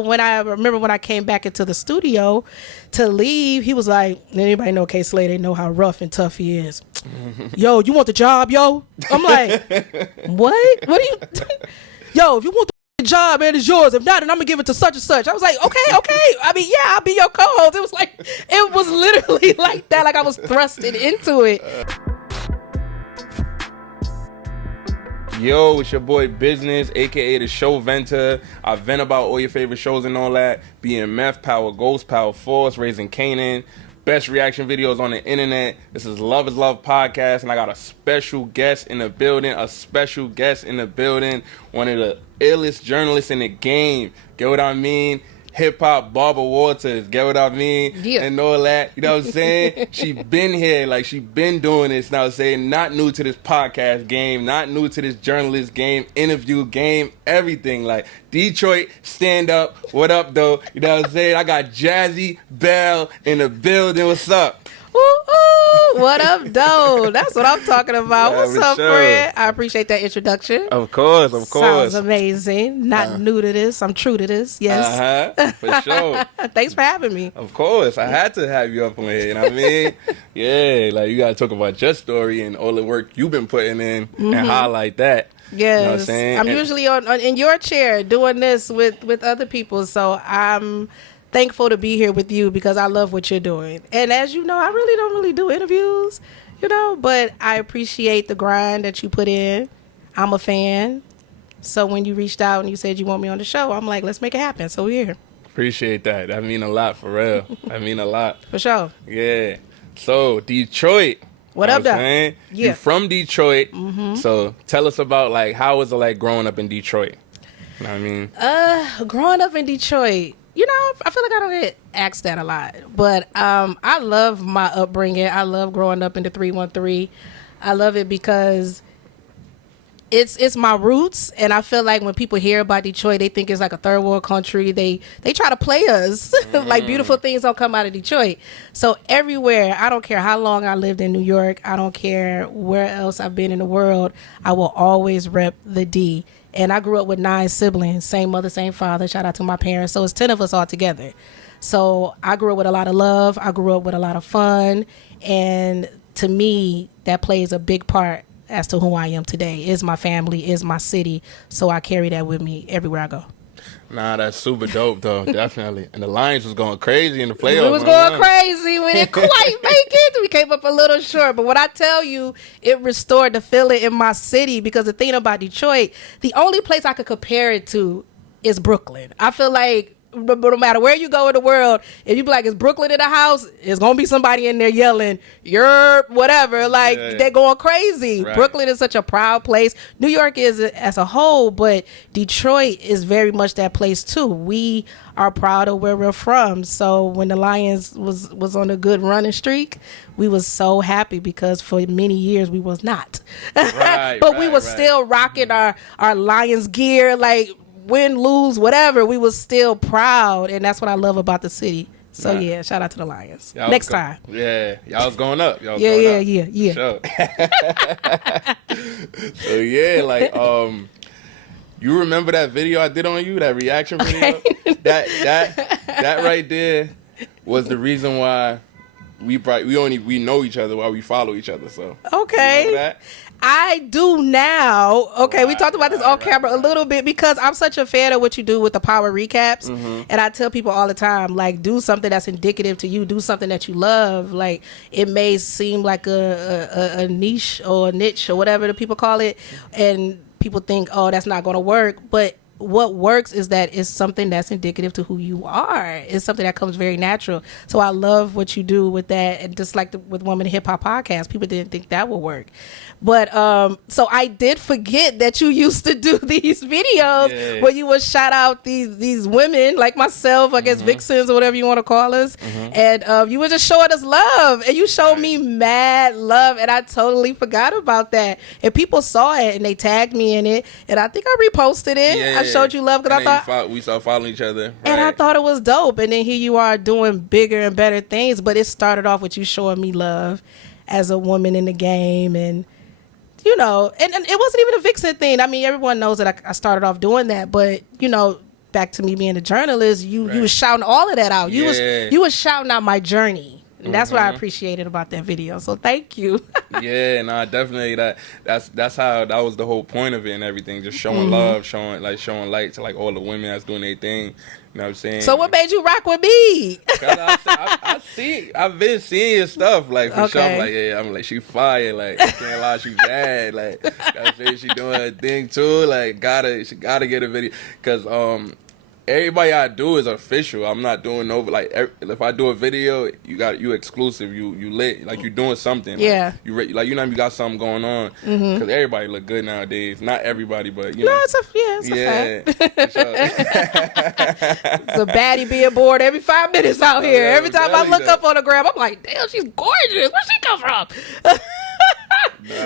When I remember when I came back into the studio to leave, he was like, anybody know K Slay, they know how rough and tough he is. Yo, you want the job, yo? I'm like, what? What do you? Yo, if you want the job, man, it's yours. If not, then I'm gonna give it to such and such. I was like, okay. I mean, yeah, I'll be your co-host. It was literally like that. Like I was thrusted into it. Yo, it's your boy Business, aka the Show Venter. I vent about all your favorite shows and all that. BMF, Power Ghost, Power Force, Raising Canaan. Best reaction videos on the internet. This is Love is Love podcast, and I got a special guest in the building. One of the illest journalists in the game. Get what I mean? Hip hop Barbara Waters, get what I mean? Yeah. And all that, you know what I'm saying? She been here, like she been doing this, you know what I'm saying? Not new to this podcast game, not new to this journalist game, interview game, everything. Like Detroit, stand up, what up though? You know what I'm saying? I got Jazzie Belle in the building, what's up? Ooh, what up, though? That's what I'm talking about. Yeah, What's up, sure. friend? I appreciate that introduction. Of course. Sounds amazing. Not new to this. I'm true to this. Yes. For sure. Thanks for having me. Of course. I had to have you up on here, you know what I mean? Yeah, like you got to talk about your story and all the work you've been putting in and highlight that. Yes. You know what I'm saying? I'm usually on in your chair doing this with other people, so I'm thankful to be here with you because I love what you're doing. And as you know, I really don't do interviews, but I appreciate the grind that you put in. I'm a fan. So when you reached out and you said you want me on the show, I'm like, let's make it happen. So we're here. Appreciate that. That mean a lot, for real. That mean a lot. For sure. Yeah. So, Detroit. What up, though? Yeah. You from Detroit. So, tell us about, like, how was it, like, growing up in Detroit? You know what I mean? Growing up in Detroit, I feel like I don't get asked that a lot. But I love my upbringing. I love growing up in the 313. I love it because it's my roots, and I feel like when people hear about Detroit, they think it's like a third world country. They try to play us like beautiful things don't come out of Detroit. So everywhere, I don't care how long I lived in New York, I don't care where else I've been in the world, I will always rep the D. And I grew up with 9 siblings, same mother, same father. Shout out to my parents. So it's 10 of us all together. So I grew up with a lot of love. I grew up with a lot of fun. And to me, that plays a big part as to who I am today. Is my family, is my city. So I carry that with me everywhere I go. Nah, that's super dope, though. Definitely. And the Lions was going crazy in the playoffs. We was going crazy. We didn't quite make it. We came up a little short. But when I tell you, it restored the feeling in my city, because the thing about Detroit, the only place I could compare it to is Brooklyn. I feel like no matter where you go in the world, if you be like, is Brooklyn in the house? It's going to be somebody in there yelling, you're whatever. Like, they're going crazy. Right. Brooklyn is such a proud place. New York is as a whole, but Detroit is very much that place too. We are proud of where we're from. So when the Lions was on a good running streak, we was so happy, because for many years we was not. But we was still rocking our Lions gear, like, win, lose, whatever, we was still proud, and that's what I love about the city. So yeah, shout out to the Lions. Next time. Yeah, y'all was going up. Yeah. Sure. So yeah, like you remember that video I did on you, that reaction video? that right there was the reason why we know each other, why we follow each other. So okay. You remember that? I do now. Okay, we talked about this off camera a little bit, because I'm such a fan of what you do with the power recaps. And I tell people all the time, like, do something that's indicative to you. Do something that you love. Like, it may seem like a niche or a niche or whatever the people call it, and people think, oh, that's not going to work. But what works is that it's something that's indicative to who you are. It's something that comes very natural. So I love what you do with that. And just like with Woman in Hip Hop Podcast, people didn't think that would work. But so I did forget that you used to do these videos where you would shout out these women like myself, I guess vixens or whatever you want to call us. And you were just showing us love, and you showed me mad love, and I totally forgot about that. And people saw it and they tagged me in it, and I think I reposted it. I showed you love because I thought we started following each other. And I thought it was dope. And then here you are doing bigger and better things. But it started off with you showing me love as a woman in the game, and and it wasn't even a vixen thing. I mean, everyone knows that I started off doing that, but back to me being a journalist, you was shouting all of that out. You was shouting out my journey. And that's what I appreciated about that video. So thank you. Yeah, no, definitely that's how that was the whole point of it and everything. Just showing love, showing light to like all the women that's doing their thing. You know what I'm saying? So what made you rock with me? I've been seeing your stuff like for sure. I'm like, yeah, I'm like she fire. Like I can't lie, she bad. Like that's it. She doing her thing too. Like she gotta get a video because everybody I do is official. I'm not doing no like if I do a video, you exclusive. You lit like you doing something. Yeah. Like, you got something going on. Because everybody look good nowadays. Not everybody, but you know. It's a fact. Sure. It's a baddie being bored every 5 minutes out here. Every time I look up on the gram, I'm like, damn, she's gorgeous. Where'd she come from?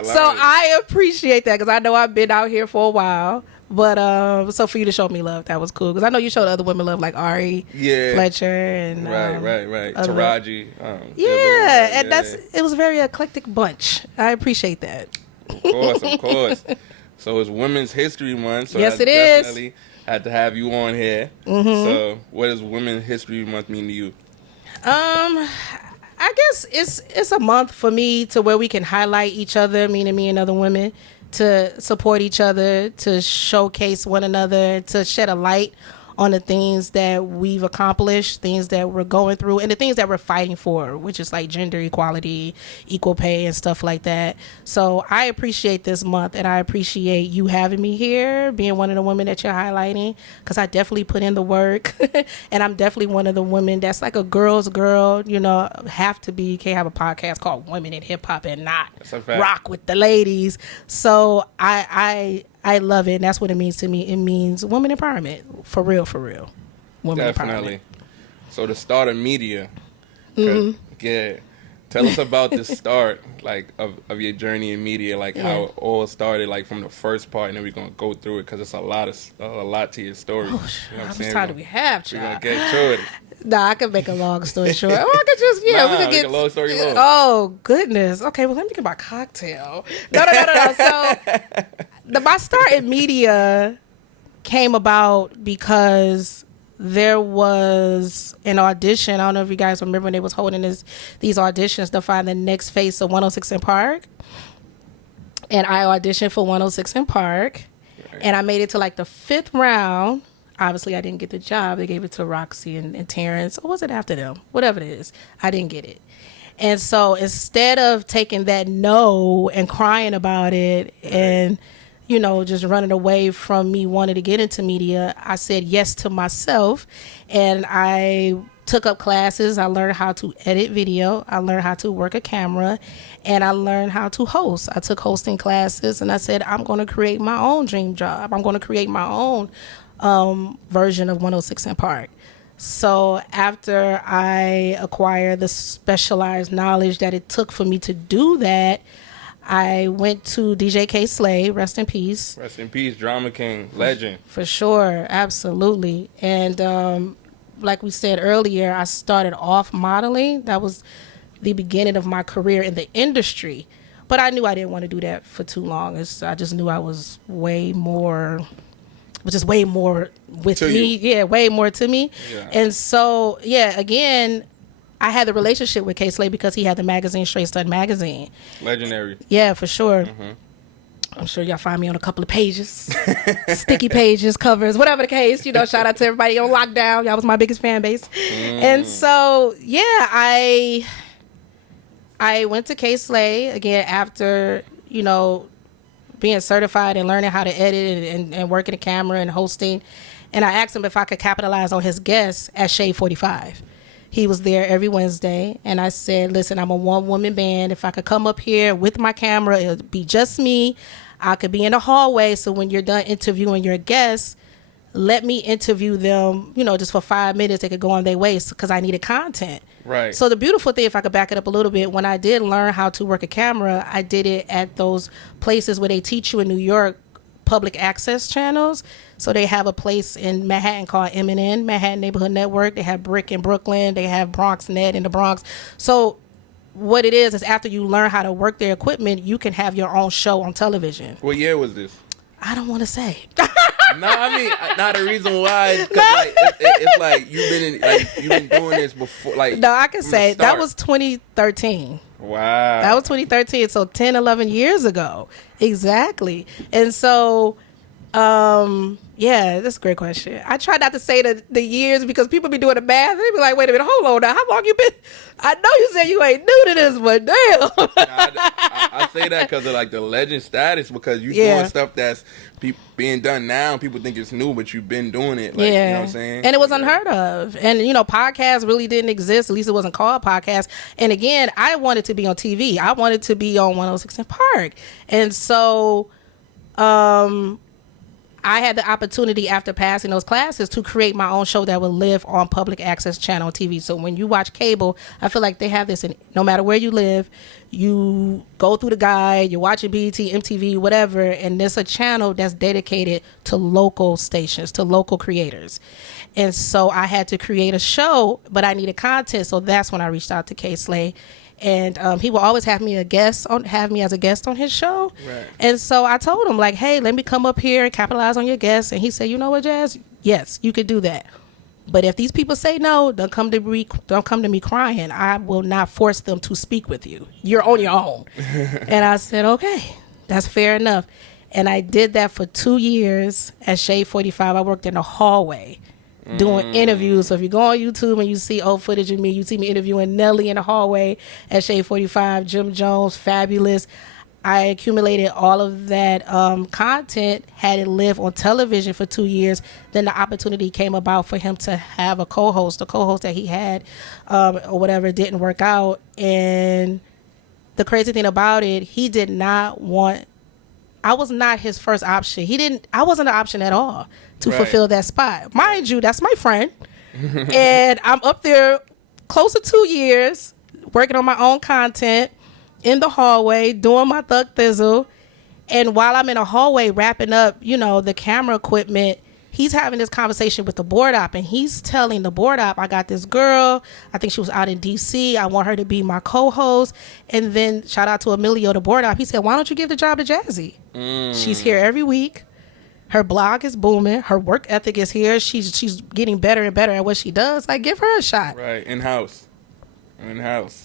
So I appreciate that because I know I've been out here for a while. But so for you to show me love, that was cool because I know you showed other women love like Ari, Fletcher, and right, Taraji. And it was a very eclectic bunch. I appreciate that. Of course. So it's Women's History Month. So yes, it definitely is. Had to have you on here. So what does Women's History Month mean to you? I guess it's a month for me to where we can highlight each other, meaning me and other women, to support each other, to showcase one another, to shed a light on the things that we've accomplished, things that we're going through, and the things that we're fighting for, which is like gender equality, equal pay, and stuff like that. So I appreciate this month, and I appreciate you having me here, being one of the women that you're highlighting, because I definitely put in the work, and I'm definitely one of the women that's like a girl's girl, can't have a podcast called Women in Hip Hop and not rock with the ladies. So I love it, and that's what it means to me. It means women empowerment, for real. Women Definitely. empowerment. So the start of media. Yeah. Tell us about the start, like, of your journey in media, like how it all started, like from the first part, and then we're gonna go through it because it's a lot to your story. Oh, how much time do we have, child? We're gonna get to it. Nah, I could make a long story short. Or I could just, we could get a long story long. Oh goodness. Okay, well let me get my cocktail. No. So my start in media came about because there was an audition. I don't know if you guys remember when they was holding these auditions to find the next face of 106 in Park. And I auditioned for 106 in Park. Right. And I made it to like the 5th round. Obviously, I didn't get the job. They gave it to Roxy and Terrence. Or was it after them? Whatever it is. I didn't get it. And so instead of taking that no and crying about it and just running away from me wanting to get into media, I said yes to myself, and I took up classes. I learned how to edit video. I learned how to work a camera, and I learned how to host. I took hosting classes, and I said, I'm going to create my own dream job. I'm going to create my own version of 106 in Park. So after I acquired the specialized knowledge that it took for me to do that, I went to DJ K. Slay, rest in peace. Rest in peace, Drama King, legend. For sure, absolutely. And like we said earlier, I started off modeling. That was the beginning of my career in the industry. But I knew I didn't want to do that for too long. I just knew I was way more with me. Yeah, way more to me. Yeah. And so, again, I had the relationship with K. Slay because he had the magazine, Straight Stud Magazine. Legendary. Yeah, for sure. Mm-hmm. I'm sure y'all find me on a couple of pages, sticky pages, covers, whatever the case. Shout out to everybody on lockdown. Y'all was my biggest fan base. And so, I went to K. Slay again after, being certified and learning how to edit and working the camera and hosting. And I asked him if I could capitalize on his guests at Shade 45. He was there every Wednesday, and I said, listen, I'm a one-woman band. If I could come up here with my camera, it would be just me. I could be in the hallway, so when you're done interviewing your guests, let me interview them, just for 5 minutes. They could go on their way because I needed content. Right. So the beautiful thing, if I could back it up a little bit, when I did learn how to work a camera, I did it at those places where they teach you in New York, public access channels. So they have a place in Manhattan called MNN, Manhattan Neighborhood Network. They have Brick in Brooklyn. They have Bronx Net in the Bronx. So what it is after you learn how to work their equipment, you can have your own show on television. What year was this? I don't want to say. No, I mean, not the reason why is because like it's like you've been doing this before. Like No, I can say that was 2013. Wow. That was 2013. So 10, 11 years ago. Exactly. And so, yeah, that's a great question. I try not to say the years because people be doing the math. They be like, wait a minute, hold on now. How long you been? I know you said you ain't new to this, but damn. I say that because of like the legend status, because you doing stuff that's being done now. People think it's new, but you've been doing it. Like, yeah. You know what I'm saying? And it was unheard of. And, podcasts really didn't exist. At least it wasn't called podcast. And again, I wanted to be on TV. I wanted to be on 106 in Park. And so, I had the opportunity after passing those classes to create my own show that would live on public access channel TV. So when you watch cable, I feel like they have this in no matter where you live, you go through the guide, you're watching BET, MTV, whatever, and there's a channel that's dedicated to local stations, to local creators. And so I had to create a show, but I needed content. So that's when I reached out to K Slay. And he will always have me as a guest on his show. Right. And so I told him, like, hey, let me come up here and capitalize on your guests. And he said, you know what, Jazz? Yes, you could do that. But if these people say no, don't come to me crying. I will not force them to speak with you. You're on your own. And I said, okay, that's fair enough. And I did that for 2 years at Shade 45. I worked in the hallway doing interviews. So if you go on YouTube and you see old footage of me, you see me interviewing Nelly in the hallway at Shade 45, Jim Jones, Fabulous. I accumulated all of that content, had it live on television for 2 years. Then the opportunity came about for him to have a co-host. The co-host that he had or whatever didn't work out. And the crazy thing about it, he did not want, I was not his first option. I wasn't an option at all to fulfill that spot. Mind you, that's my friend. And I'm up there close to 2 years working on my own content in the hallway, doing my thug thizzle. And while I'm in a hallway wrapping up, the camera equipment, he's having this conversation with the board op, and he's telling the board op, I got this girl. I think she was out in DC. I want her to be my co-host. And then shout out to Emilio, the board op. He said, why don't you give the job to Jazzie? She's here every week. Her blog is booming. Her work ethic is here. She's getting better and better at what she does. Like, give her a shot. Right. In-house.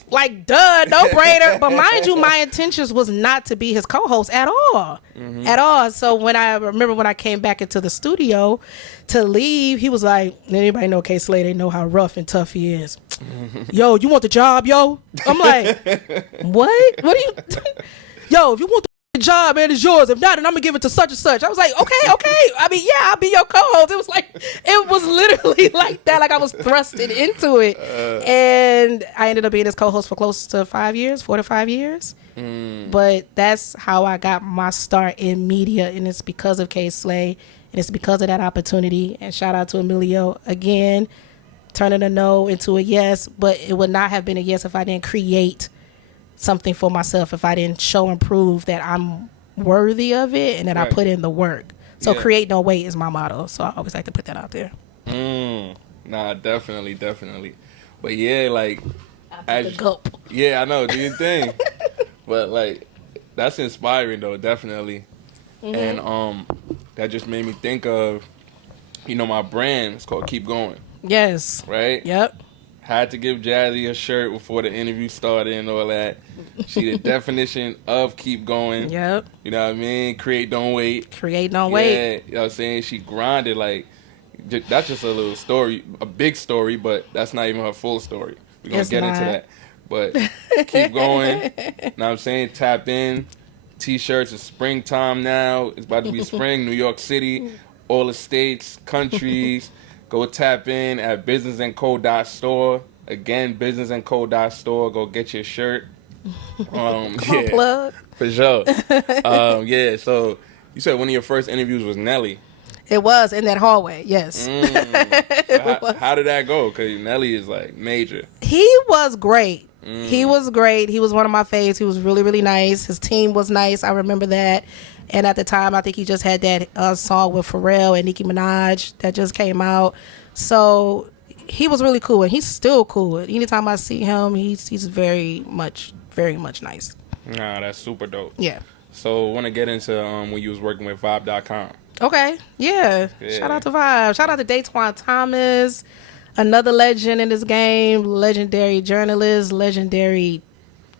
Like, duh, no brainer. But mind you, my intentions was not to be his co-host at all. At all. So when I came back into the studio to leave, he was like, anybody know K Slay? They know how rough and tough he is. Yo, you want the job, yo? I'm like, what? What do you... Yo, if you want the job, man, it's yours. If not, then I'm gonna give it to such and such. I was like, okay. I mean, yeah, I'll be your co-host. It was literally like that. Like I was thrusted into it. And I ended up being his co-host for close to 4 to 5 years. But that's how I got my start in media. And it's because of K Slay. And it's because of that opportunity. And shout out to Emilio again, turning a no into a yes. But it would not have been a yes if I didn't create something for myself, if I didn't show and prove that I'm worthy of it and that I put in the work. So create, don't wait is my motto. So I always like to put that out there. Nah, definitely. But yeah, like, yeah, I know, do your thing. But like, that's inspiring though, definitely. And that just made me think of, my brand. It's called Keep Going. Yes. Right? Yep. Had to give Jazzie a shirt before the interview started and all that. She the definition of keep going. Yep. You know what I mean? Create, don't wait. Create, don't wait. Yeah, you know what I'm saying? She grinded like, that's just a little story, a big story, but that's not even her full story. We're going to get into that. But keep going. You know what I'm saying? Tap in. T-shirts, it's springtime now. It's about to be spring, New York City, all the states, countries. Go tap in at businessandco.store. Again, businessandco.store. Go get your shirt. Plug. For sure. Yeah, so you said one of your first interviews was Nelly. It was in that hallway, yes. How did that go? Because Nelly is like major. He was great. He was great. He was one of my faves. He was really, really nice. His team was nice. I remember that. And at the time, I think he just had that song with Pharrell and Nicki Minaj that just came out. So he was really cool, and he's still cool. Anytime I see him, he's very much nice. Nah, that's super dope. Yeah. So I want to get into when you was working with Vibe.com. Okay, yeah. Shout out to Vibe. Shout out to Daytwan Thomas, another legend in this game, legendary journalist, legendary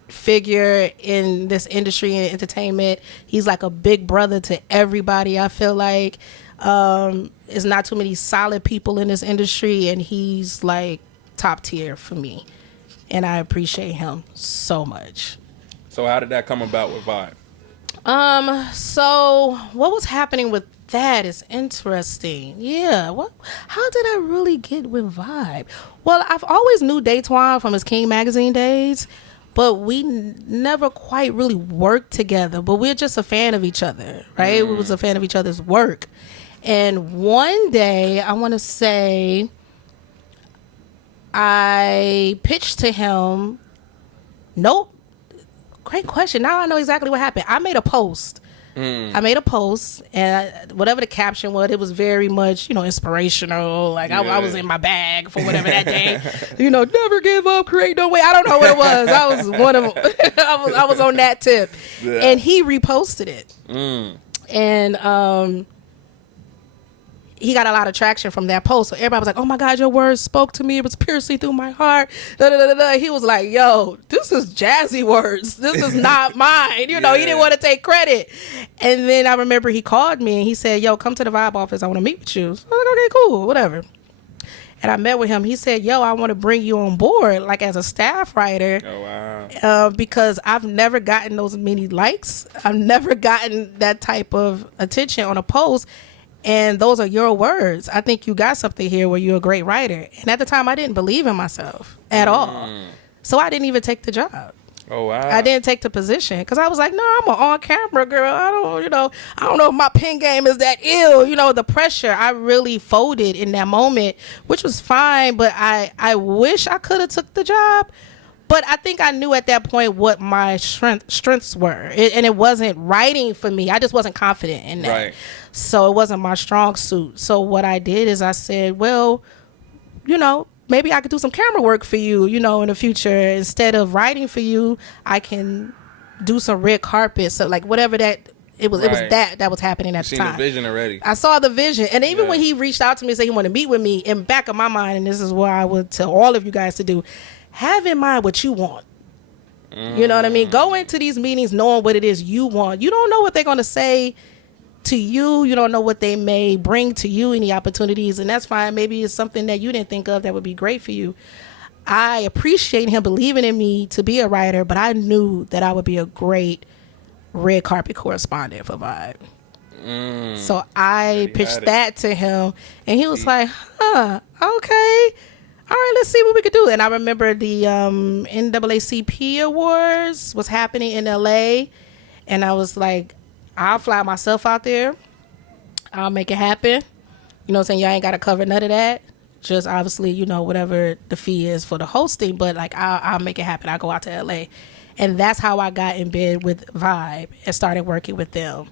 figure in this industry and entertainment. He's like a big brother to everybody. I feel like there's not too many solid people in this industry, and he's like top tier for me, and I appreciate him so much. So how did that come about with Vibe? So what was happening with that is interesting. Yeah. How did I really get with Vibe? Well, I've always knew Daytwan from his King magazine days, but we never quite really worked together. But we're just a fan of each other, right? We was a fan of each other's work. And one day, I want to say, I pitched to him. Nope. Great question. Now I know exactly what happened. I made a post. And whatever the caption was, it was very much, inspirational. Like I was in my bag for whatever that day. Never give up, create no way. I don't know what it was. I was one of them. I was on that tip. Yeah. And he reposted it. And he got a lot of traction from that post. So everybody was like, oh my God, your words spoke to me. It was piercing through my heart. Da, da, da, da. He was like, yo, this is Jazzie words. This is not mine. He didn't want to take credit. And then I remember he called me and he said, yo, come to the Vibe office. I want to meet with you. So I was like, okay, cool, whatever. And I met with him. He said, yo, I want to bring you on board, like as a staff writer. Oh, wow. Because I've never gotten those many likes. I've never gotten that type of attention on a post. And those are your words. I think you got something here where you're a great writer. And at the time, I didn't believe in myself at all. So I didn't even take the job. Oh, wow. I didn't take the position because I was like, no, I'm an on-camera girl. I don't know if my pen game is that ill. The pressure, I really folded in that moment, which was fine. But I wish I could have took the job. But I think I knew at that point what my strengths were. And it wasn't writing for me. I just wasn't confident in that. Right. So it wasn't my strong suit. So what I did is I said, well, maybe I could do some camera work for you, in the future. Instead of writing for you, I can do some red carpet. So like whatever that, it was that was happening at the time. You seen the vision already. I saw the vision. And even when he reached out to me and said he wanted to meet with me, in the back of my mind, and this is what I would tell all of you guys to do, have in mind what you want. You know what I mean? Go into these meetings knowing what it is you want. You don't know what they're going to say to you. You don't know what they may bring to you, any opportunities, and that's fine. Maybe it's something that you didn't think of that would be great for you. I appreciate him believing in me to be a writer, but I knew that I would be a great red carpet correspondent for Vibe. So I pitched that to him, and he was like, okay. All right, let's see what we could do. And I remember the NAACP Awards was happening in LA. And I was like, I'll fly myself out there. I'll make it happen. You know what I'm saying? Y'all ain't got to cover none of that. Just obviously, whatever the fee is for the hosting. But like, I'll make it happen. I'll go out to LA. And that's how I got in bed with Vibe and started working with them.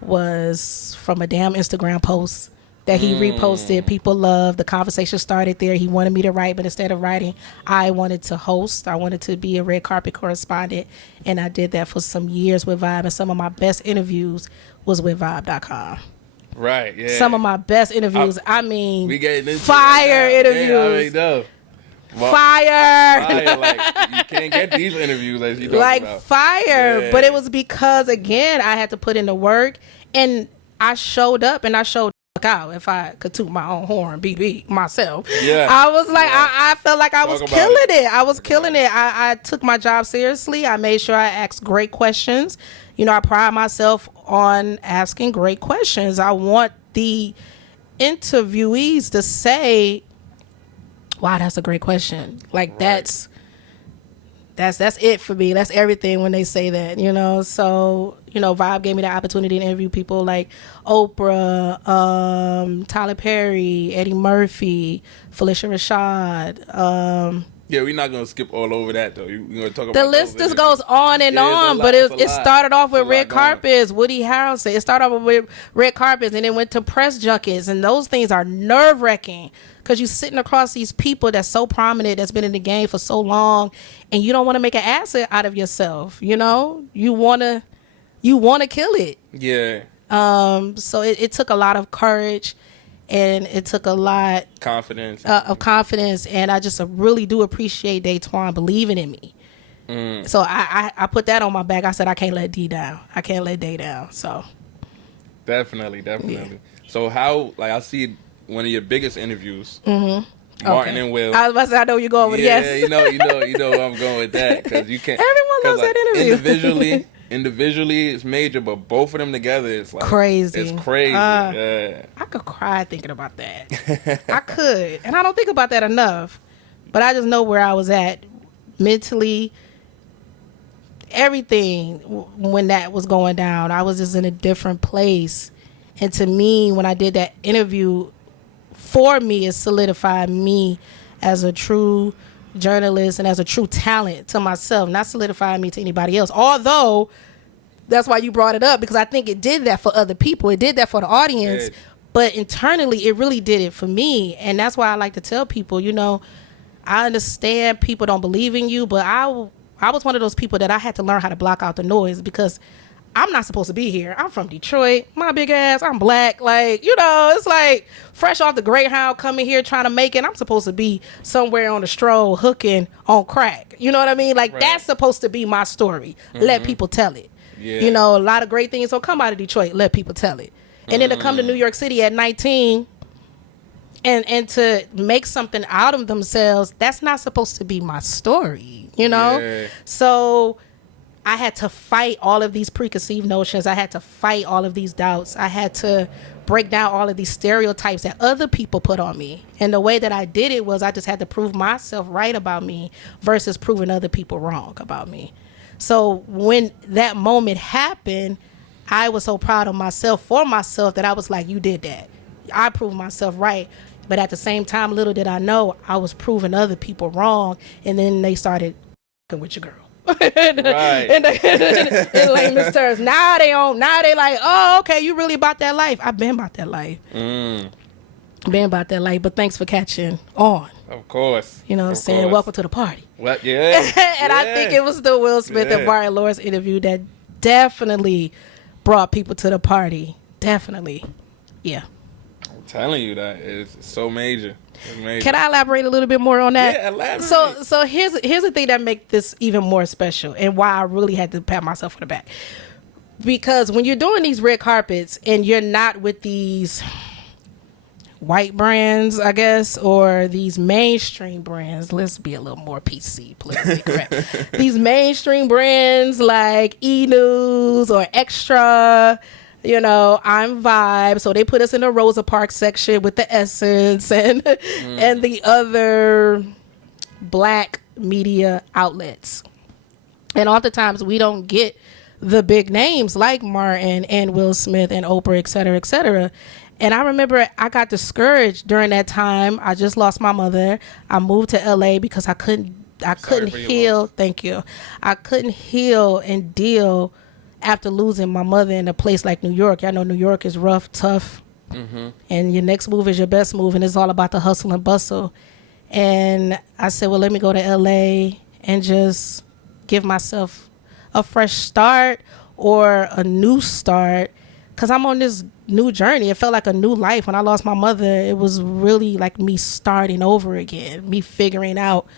Was from a damn Instagram post that he reposted. People loved. The conversation started there. He wanted me to write, but instead of writing, I wanted to host. I wanted to be a red carpet correspondent, and I did that for some years with Vibe, and some of my best interviews was with Vibe.com. Right, yeah. Some of my best interviews, we getting into fire interviews. Yeah, I already know. Fire. Like, you can't get these interviews as you talking like about. Fire. Yeah. But it was because, again, I had to put in the work, and I showed up, and I showed out. If I could toot my own horn, beat myself. Yeah. I was like, I felt like I was killing it. I was killing it. I took my job seriously. I made sure I asked great questions. I pride myself on asking great questions. I want the interviewees to say, wow, that's a great question. Like that's it for me. That's everything when they say that, So, Vibe gave me the opportunity to interview people like Oprah, Tyler Perry, Eddie Murphy, Felicia Rashad. Yeah, we're not going to skip all over that, though. We're going to talk about the list just goes on and on, but it started off with red carpets. Woody Harrelson. It started off with red carpets, and then went to press junkets, and those things are nerve-wracking because you're sitting across these people that's so prominent, that's been in the game for so long, and you don't want to make an asset out of yourself. You want to kill it. Yeah. So it took a lot of courage, and it took a lot confidence of confidence, and I just really do appreciate Daytwan believing in me. So I put that on my back. I said I can't let D down. I can't let Day down. So definitely. Yeah. So how, like, I see one of your biggest interviews, Martin and Will. I was about to say, I know you're going with yes. You know where I'm going with that, because you can't. Everyone loves like, that interview. individually it's major, but both of them together it's like crazy. It's crazy. Yeah. I could cry thinking about that. I could, and I don't think about that enough. But I just know where I was at mentally. Everything when that was going down, I was just in a different place. And to me, when I did that interview, for me, it solidified me as a true journalist and as a true talent to myself, not solidifying me to anybody else. Although, that's why you brought it up, because I think it did that for other people. It did that for the audience. But internally, it really did it for me. And that's why I like to tell people, I understand people don't believe in you, but I was one of those people that I had to learn how to block out the noise, because I'm not supposed to be here. I'm from Detroit. My big ass. I'm black. Like, it's like fresh off the Greyhound coming here trying to make it. I'm supposed to be somewhere on the stroll hooking on crack. You know what I mean? Like, That's supposed to be my story. Let people tell it. Yeah. A lot of great things don't come out of Detroit. Let people tell it. And then to come to New York City at 19 and to make something out of themselves, that's not supposed to be my story, Yeah. So I had to fight all of these preconceived notions. I had to fight all of these doubts. I had to break down all of these stereotypes that other people put on me. And the way that I did it was I just had to prove myself right about me versus proving other people wrong about me. So when that moment happened, I was so proud of myself for myself that I was like, you did that. I proved myself right. But at the same time, little did I know, I was proving other people wrong. And then they started with your girl. In layman's terms. Now they like, oh, okay, you really about that life. I've been about that life. Been about that life. But thanks for catching on. Of course. You know what I'm saying? Welcome to the party. What? Yeah. And I think it was the Will Smith and Martin Lawrence interview that definitely brought people to the party. Definitely. Yeah. I'm telling you that it's so major. Can I elaborate a little bit more on that? Yeah, elaborate. So here's the thing that makes this even more special, and why I really had to pat myself on the back. Because when you're doing these red carpets and you're not with these white brands, I guess, or these mainstream brands, let's be a little more PC, politically correct. These mainstream brands like E! News or Extra, I'm Vibe. So they put us in the Rosa Parks section with the Essence and and the other black media outlets. And oftentimes we don't get the big names like Martin and Will Smith and Oprah, et cetera, et cetera. And I remember I got discouraged during that time. I just lost my mother. I moved to LA because I couldn't heal. Thank you. I couldn't heal and deal after losing my mother in a place like New York. Y'all know New York is rough, tough. And your next move is your best move, and it's all about the hustle and bustle. And I said, well, let me go to LA and just give myself a fresh start or a new start, because I'm on this new journey. It felt like a new life. When I lost my mother, it was really like me starting over again, me figuring out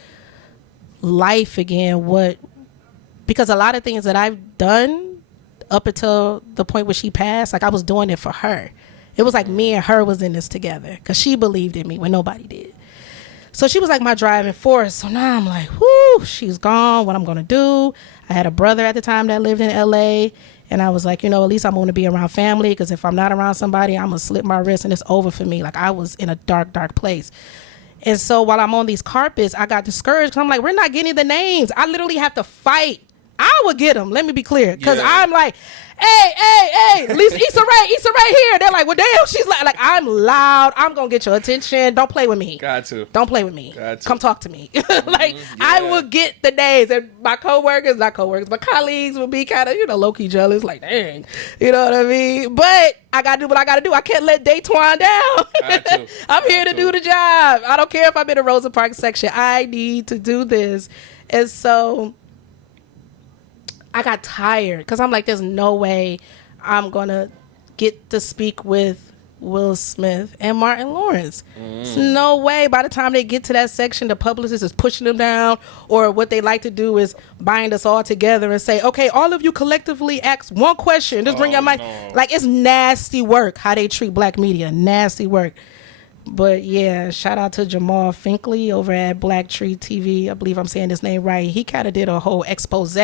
life again. Because a lot of things that I've done up until the point where she passed, like I was doing it for her. It was like me and her was in this together, because she believed in me when nobody did. So she was like my driving force. So now I'm like, whoo, she's gone. What I'm going to do? I had a brother at the time that lived in LA. And I was like, at least I'm going to be around family, because if I'm not around somebody, I'm going to slip my wrist and it's over for me. Like I was in a dark, dark place. And so while I'm on these carpets, I got discouraged, because I'm like, we're not getting the names. I literally have to fight. I would get them. Let me be clear. Because I'm like, hey, at least Issa right here. They're like, well, damn, she's like I'm loud. I'm going to get your attention. Don't play with me. Got to. Don't play with me. Got to. Come talk to me. I would get the names. And my my colleagues would be kind of, low-key jealous. Like, dang. You know what I mean? But I got to do what I got to do. I can't let Daytwan down. I'm here to do the job. I don't care if I'm in a Rosa Parks section. I need to do this. And so I got tired, because I'm like, there's no way I'm going to get to speak with Will Smith and Martin Lawrence. There's no way by the time they get to that section, the publicist is pushing them down, or what they like to do is bind us all together and say, okay, all of you collectively ask one question. Just bring your mic. No. Like, it's nasty work how they treat black media. Nasty work. But yeah, shout out to Jamal Finkley over at Black Tree TV. I believe I'm saying his name right. He kind of did a whole expose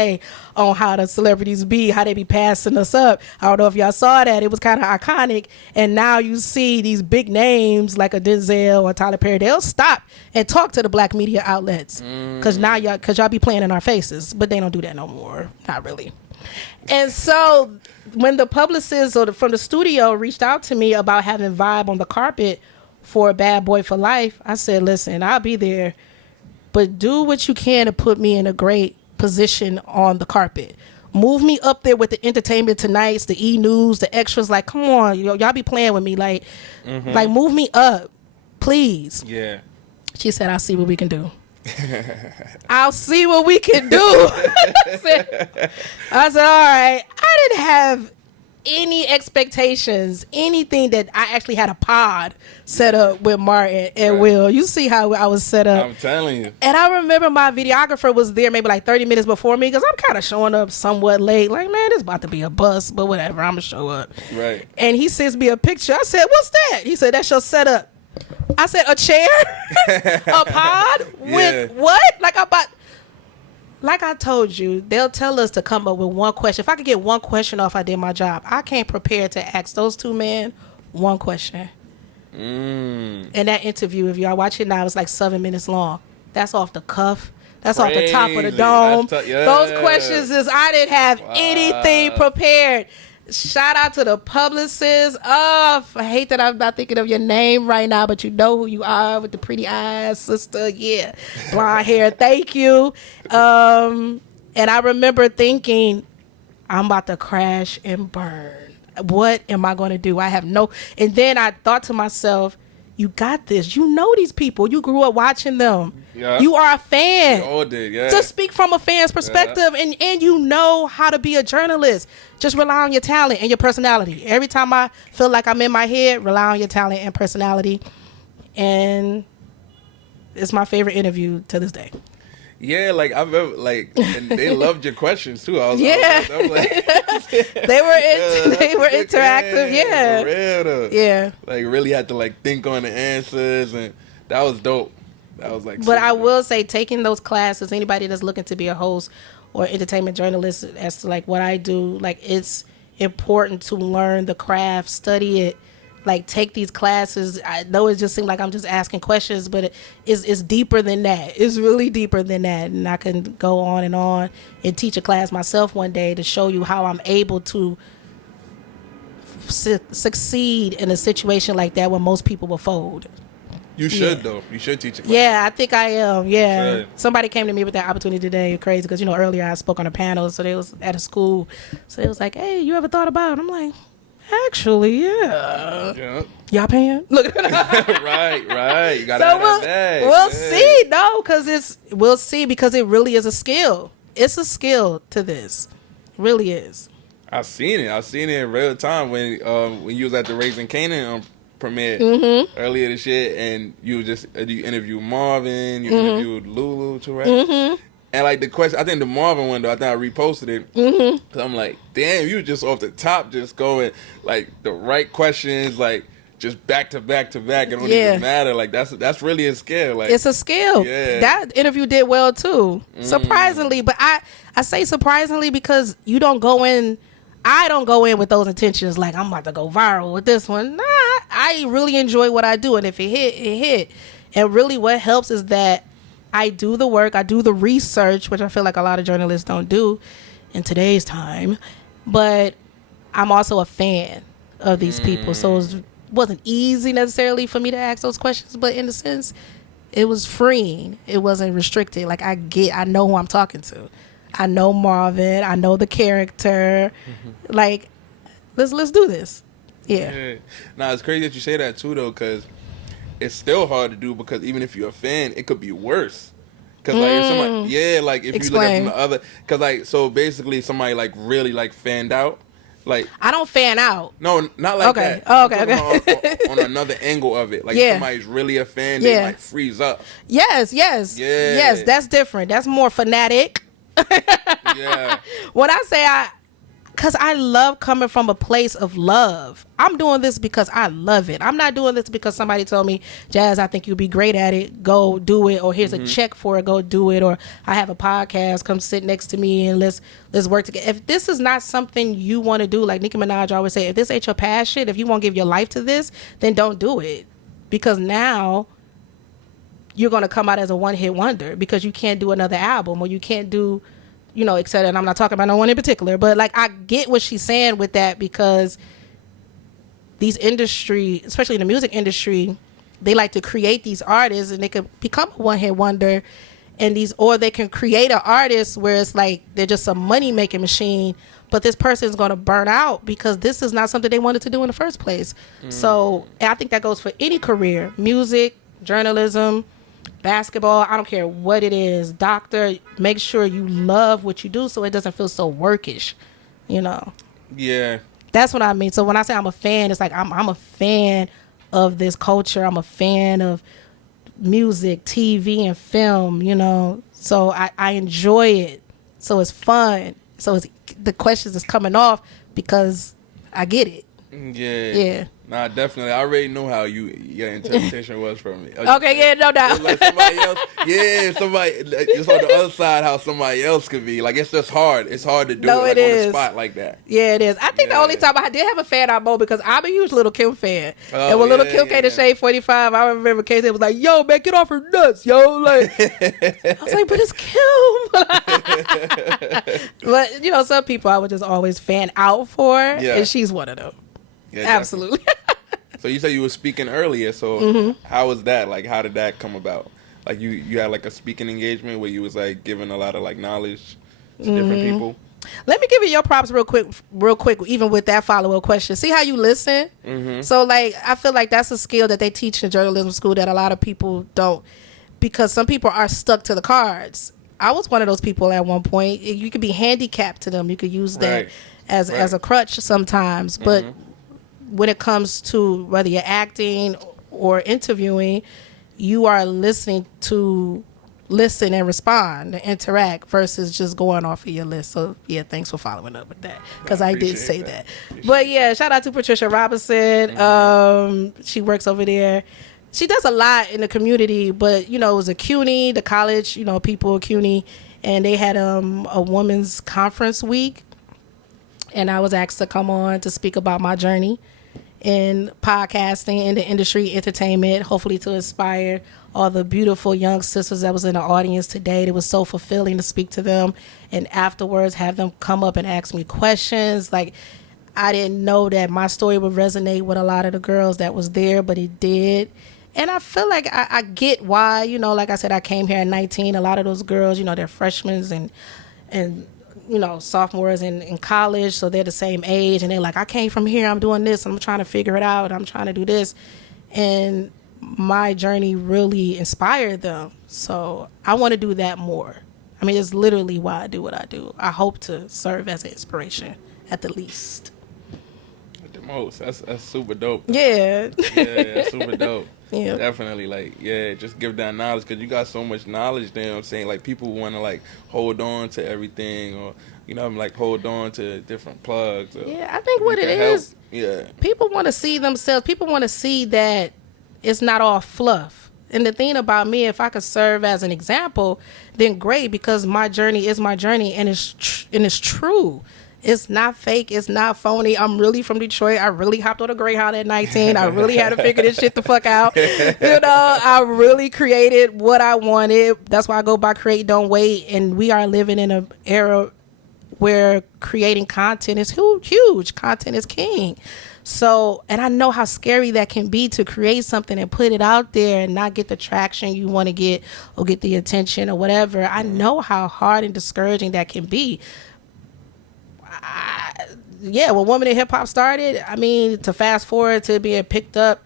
on how the celebrities be, how they be passing us up. I don't know if y'all saw that. It was kind of iconic. And now you see these big names like a Denzel or Tyler Perry. They'll stop and talk to the black media outlets because y'all be playing in our faces. But they don't do that no more. Not really. And so when the publicist from the studio reached out to me about having Vibe on the carpet for Bad Boy for Life, I said, listen, I'll be there, but do what you can to put me in a great position on the carpet. Move me up there with the Entertainment Tonight's, the E! News, the extras. Like, come on, y'all be playing with me. Like, like, move me up, please. Yeah. She said, I'll see what we can do. I'll see what we can do. I said, all right. I didn't have any expectations, anything that I actually had a pod set up with Martin and Will. You see how I was set up. I'm telling you. And I remember my videographer was there maybe like 30 minutes before me because I'm kind of showing up somewhat late. Like, man, this about to be a bust, but whatever. I'm going to show up. Right. And he sends me a picture. I said, what's that? He said, that's your setup. I said, a chair? A pod? With what? Like I told you, they'll tell us to come up with one question. If I could get one question off, I did my job. I can't prepare to ask those two men one question. And that interview, if y'all watch it now, it's like 7 minutes long. That's off the cuff. That's off the top of the dome. Those questions is I didn't have anything prepared. Shout out to the publicist. Oh, I hate that I'm not thinking of your name right now, but you know who you are with the pretty eyes, sister. Yeah. Blonde hair. Thank you. And I remember thinking, I'm about to crash and burn. What am I going to do? I have no. And then I thought to myself, you got this. You know these people. You grew up watching them. Yeah. You are a fan. We all did, yeah. To speak from a fan's perspective, and you know how to be a journalist. Just rely on your talent and your personality. Every time I feel like I'm in my head, rely on your talent and personality. And it's my favorite interview to this day. Yeah, like I remember, like, and they loved your questions too. I was like, they were interactive. Yeah, for real though. Yeah, like really had to like think on the answers, and that was dope. That was like. But I will say, taking those classes, anybody that's looking to be a host or entertainment journalist, as to like what I do, like it's important to learn the craft, study it. Like, take these classes. I know it just seems like I'm just asking questions, but it's deeper than that. It's really deeper than that. And I can go on and teach a class myself one day to show you how I'm able to succeed in a situation like that when most people will fold. You should, though. You should teach a class. Yeah, I think I am. Yeah. Somebody came to me with that opportunity today. Crazy, because, earlier I spoke on a panel, so they was at a school. So it was like, hey, you ever thought about it? I'm like, actually, yeah. Y'all paying? Look. right. You gotta have that bag. We'll see. No, we'll see because it really is a skill. It's a skill to this. It really is. I seen it in real time when you was at the Raising Canaan premiere earlier this year, and you interviewed Marvin, you interviewed Lulu too, right? And like the question, I think the Marvin one though, I think I reposted it. Cause I'm like, damn, you just off the top, just going like the right questions, like just back to back to back. It don't even matter. Like that's really a skill. Like it's a skill. Yeah. That interview did well too, surprisingly. But I say surprisingly because you don't go in. I don't go in with those intentions. Like I'm about to go viral with this one. Nah, I really enjoy what I do, and if it hit, it hit. And really, what helps is that I do the work, I do the research, which I feel like a lot of journalists don't do in today's time. But I'm also a fan of these people. So it wasn't easy necessarily for me to ask those questions, but in a sense, it was freeing. It wasn't restricted. Like I know who I'm talking to. I know Marvin. I know the character. Like, let's do this. Yeah. Now, it's crazy that you say that too, though, because it's still hard to do because even if you're a fan, it could be worse. Because, like, if somebody, if you look at from the other, because, like, so basically somebody, like, really, like, fanned out, Like, I don't fan out. no, not like Okay. that. Oh, I'm okay, talking okay. about on another angle of it. Like, Yeah. if somebody's really a fan, they Yeah. might freeze up. Yes. Yeah. That's different. That's more fanatic. Yeah. When I say because I love coming from a place of love. I'm doing this because I love it. I'm not doing this because somebody told me, Jazz, I think you'll be great at it. Go do it. Or here's a check for it. Go do it. Or I have a podcast. Come sit next to me and let's work together. If this is not something you want to do, like Nicki Minaj always say, if this ain't your passion, if you won't give your life to this, then don't do it. Because now you're going to come out as a one-hit wonder because you can't do another album or you can't do, et cetera. And I'm not talking about no one in particular, but like I get what she's saying with that because these industry, especially in the music industry, they like to create these artists and they could become a one-hit wonder or they can create an artist where it's like they're just a money-making machine, but this person is going to burn out because this is not something they wanted to do in the first place. So I think that goes for any career, music, journalism, basketball, I don't care what it is, doctor, make sure you love what you do so it doesn't feel so workish, Yeah. That's what I mean. So when I say I'm a fan, it's like I'm a fan of this culture. I'm a fan of music, TV, and film, so I enjoy it. So it's fun. So the questions is coming off because I get it. Yeah. Nah, definitely. I already know how your interpretation was from me. Okay, yeah, no doubt. Like somebody else, it's on the other side how somebody else could be. Like, it's just hard. It's hard to do it on the spot like that. Yeah, it is. I think the only time I did have a fan out moment because I'm a huge Little Kim fan. And when Little Kim came to Shade 45, I remember Casey was like, yo, man, get off her nuts, yo. Like, I was like, but it's Kim. But, some people I would just always fan out for, and she's one of them. Yeah, absolutely. So you said you were speaking earlier. So how was that? Like, how did that come about? Like, you had like a speaking engagement where you was like giving a lot of like knowledge to different people. Let me give you your props real quick, even with that follow-up question. See how you listen? So like, I feel like that's a skill that they teach in journalism school that a lot of people don't, because some people are stuck to the cards. I was one of those people at one point. You could be handicapped to them. You could use that as a crutch sometimes, but when it comes to whether you're acting or interviewing, you are listening to listen and respond and interact versus just going off of your list. So yeah, thanks for following up with that because I did say that. But yeah, shout out to Patricia Robinson. She works over there. She does a lot in the community, but it was a CUNY, the college, people at CUNY, and they had a women's conference week, and I was asked to come on to speak about my journey in podcasting, in the industry, entertainment, hopefully to inspire all the beautiful young sisters that was in the audience today. It was so fulfilling to speak to them and afterwards have them come up and ask me questions. Like, I didn't know that my story would resonate with a lot of the girls that was there, but it did. And I feel like I get why, like I said, I came here at 19. A lot of those girls, they're freshmen and sophomores in college, so they're the same age, and they're like, I came from here, I'm doing this, I'm trying to figure it out, I'm trying to do this. And my journey really inspired them. So I want to do that more. I mean, it's literally why I do what I do. I hope to serve as an inspiration, at the least. At the most. That's super dope. Yeah. Yeah, super dope. Yeah. Definitely, just give that knowledge because you got so much knowledge there. I'm saying, like, people want to like hold on to everything, or like hold on to different plugs. Yeah, I think what it is, people want to see themselves. People want to see that it's not all fluff. And the thing about me, if I could serve as an example, then great, because my journey is my journey, and it's true. It's not fake. It's not phony. I'm really from Detroit. I really hopped on a Greyhound at 19. I really had to figure this shit the fuck out. I really created what I wanted. That's why I go by Create, Don't Wait. And we are living in an era where creating content is huge. Content is king. So, and I know how scary that can be to create something and put it out there and not get the traction you want to get or get the attention or whatever. I know how hard and discouraging that can be. When Women in Hip Hop started, I mean, to fast forward to being picked up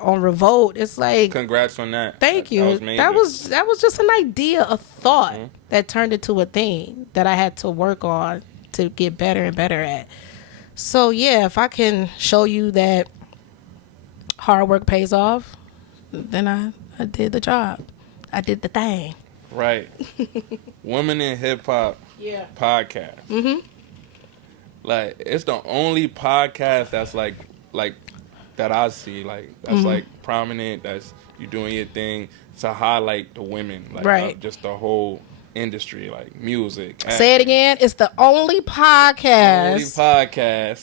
on Revolt, it's like, congrats on that. Thank you. That was just an idea, a thought that turned into a thing that I had to work on to get better and better at. So yeah, if I can show you that hard work pays off, then I did the job. I did the thing. Right. Women in Hip Hop podcast. Mm-hmm. Like, it's the only podcast that's like that I see, like, that's like prominent, that's you doing your thing to highlight the women, like, Right. just the whole industry, like music. Say it again. It's the only podcast.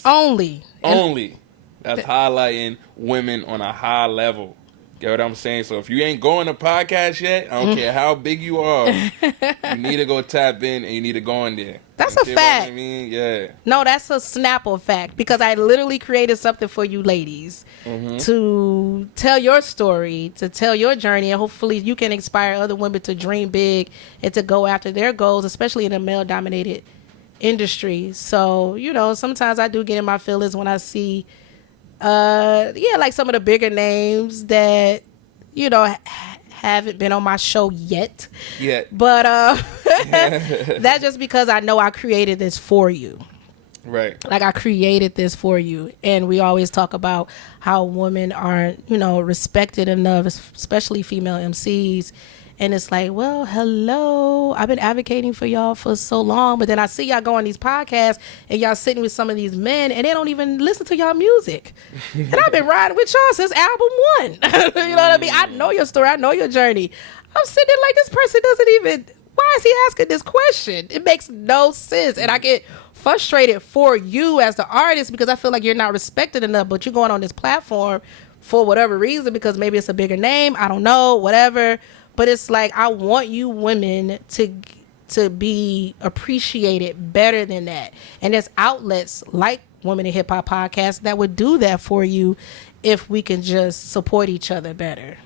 Only that's highlighting women on a high level. Get what I'm saying? So if you ain't going to podcast yet, I don't care how big you are, you need to go tap in and you need to go in there. That's You a get what fact. I mean, yeah. No, that's a Snapple fact because I literally created something for you ladies to tell your story, to tell your journey, and hopefully you can inspire other women to dream big and to go after their goals, especially in a male-dominated industry. So, you know, sometimes I do get in my feelings when I see, like some of the bigger names that, you know, haven't been on my show yet. But that's just because I know I created this for you. Right. Like, I created this for you. And we always talk about how women aren't, you know, respected enough, especially female MCs. And it's like, well, hello, I've been advocating for y'all for so long, but then I see y'all go on these podcasts and y'all sitting with some of these men and they don't even listen to y'all music. And I've been riding with y'all since album 1. You know what I mean? I know your story. I know your journey. I'm sitting there like, this person doesn't even, why is he asking this question? It makes no sense. And I get frustrated for you as the artist because I feel like you're not respected enough, but you're going on this platform for whatever reason, because maybe it's a bigger name. I don't know, whatever. But it's like, I want you women to be appreciated better than that. And there's outlets like Women in Hip Hop Podcast that would do that for you if we can just support each other better.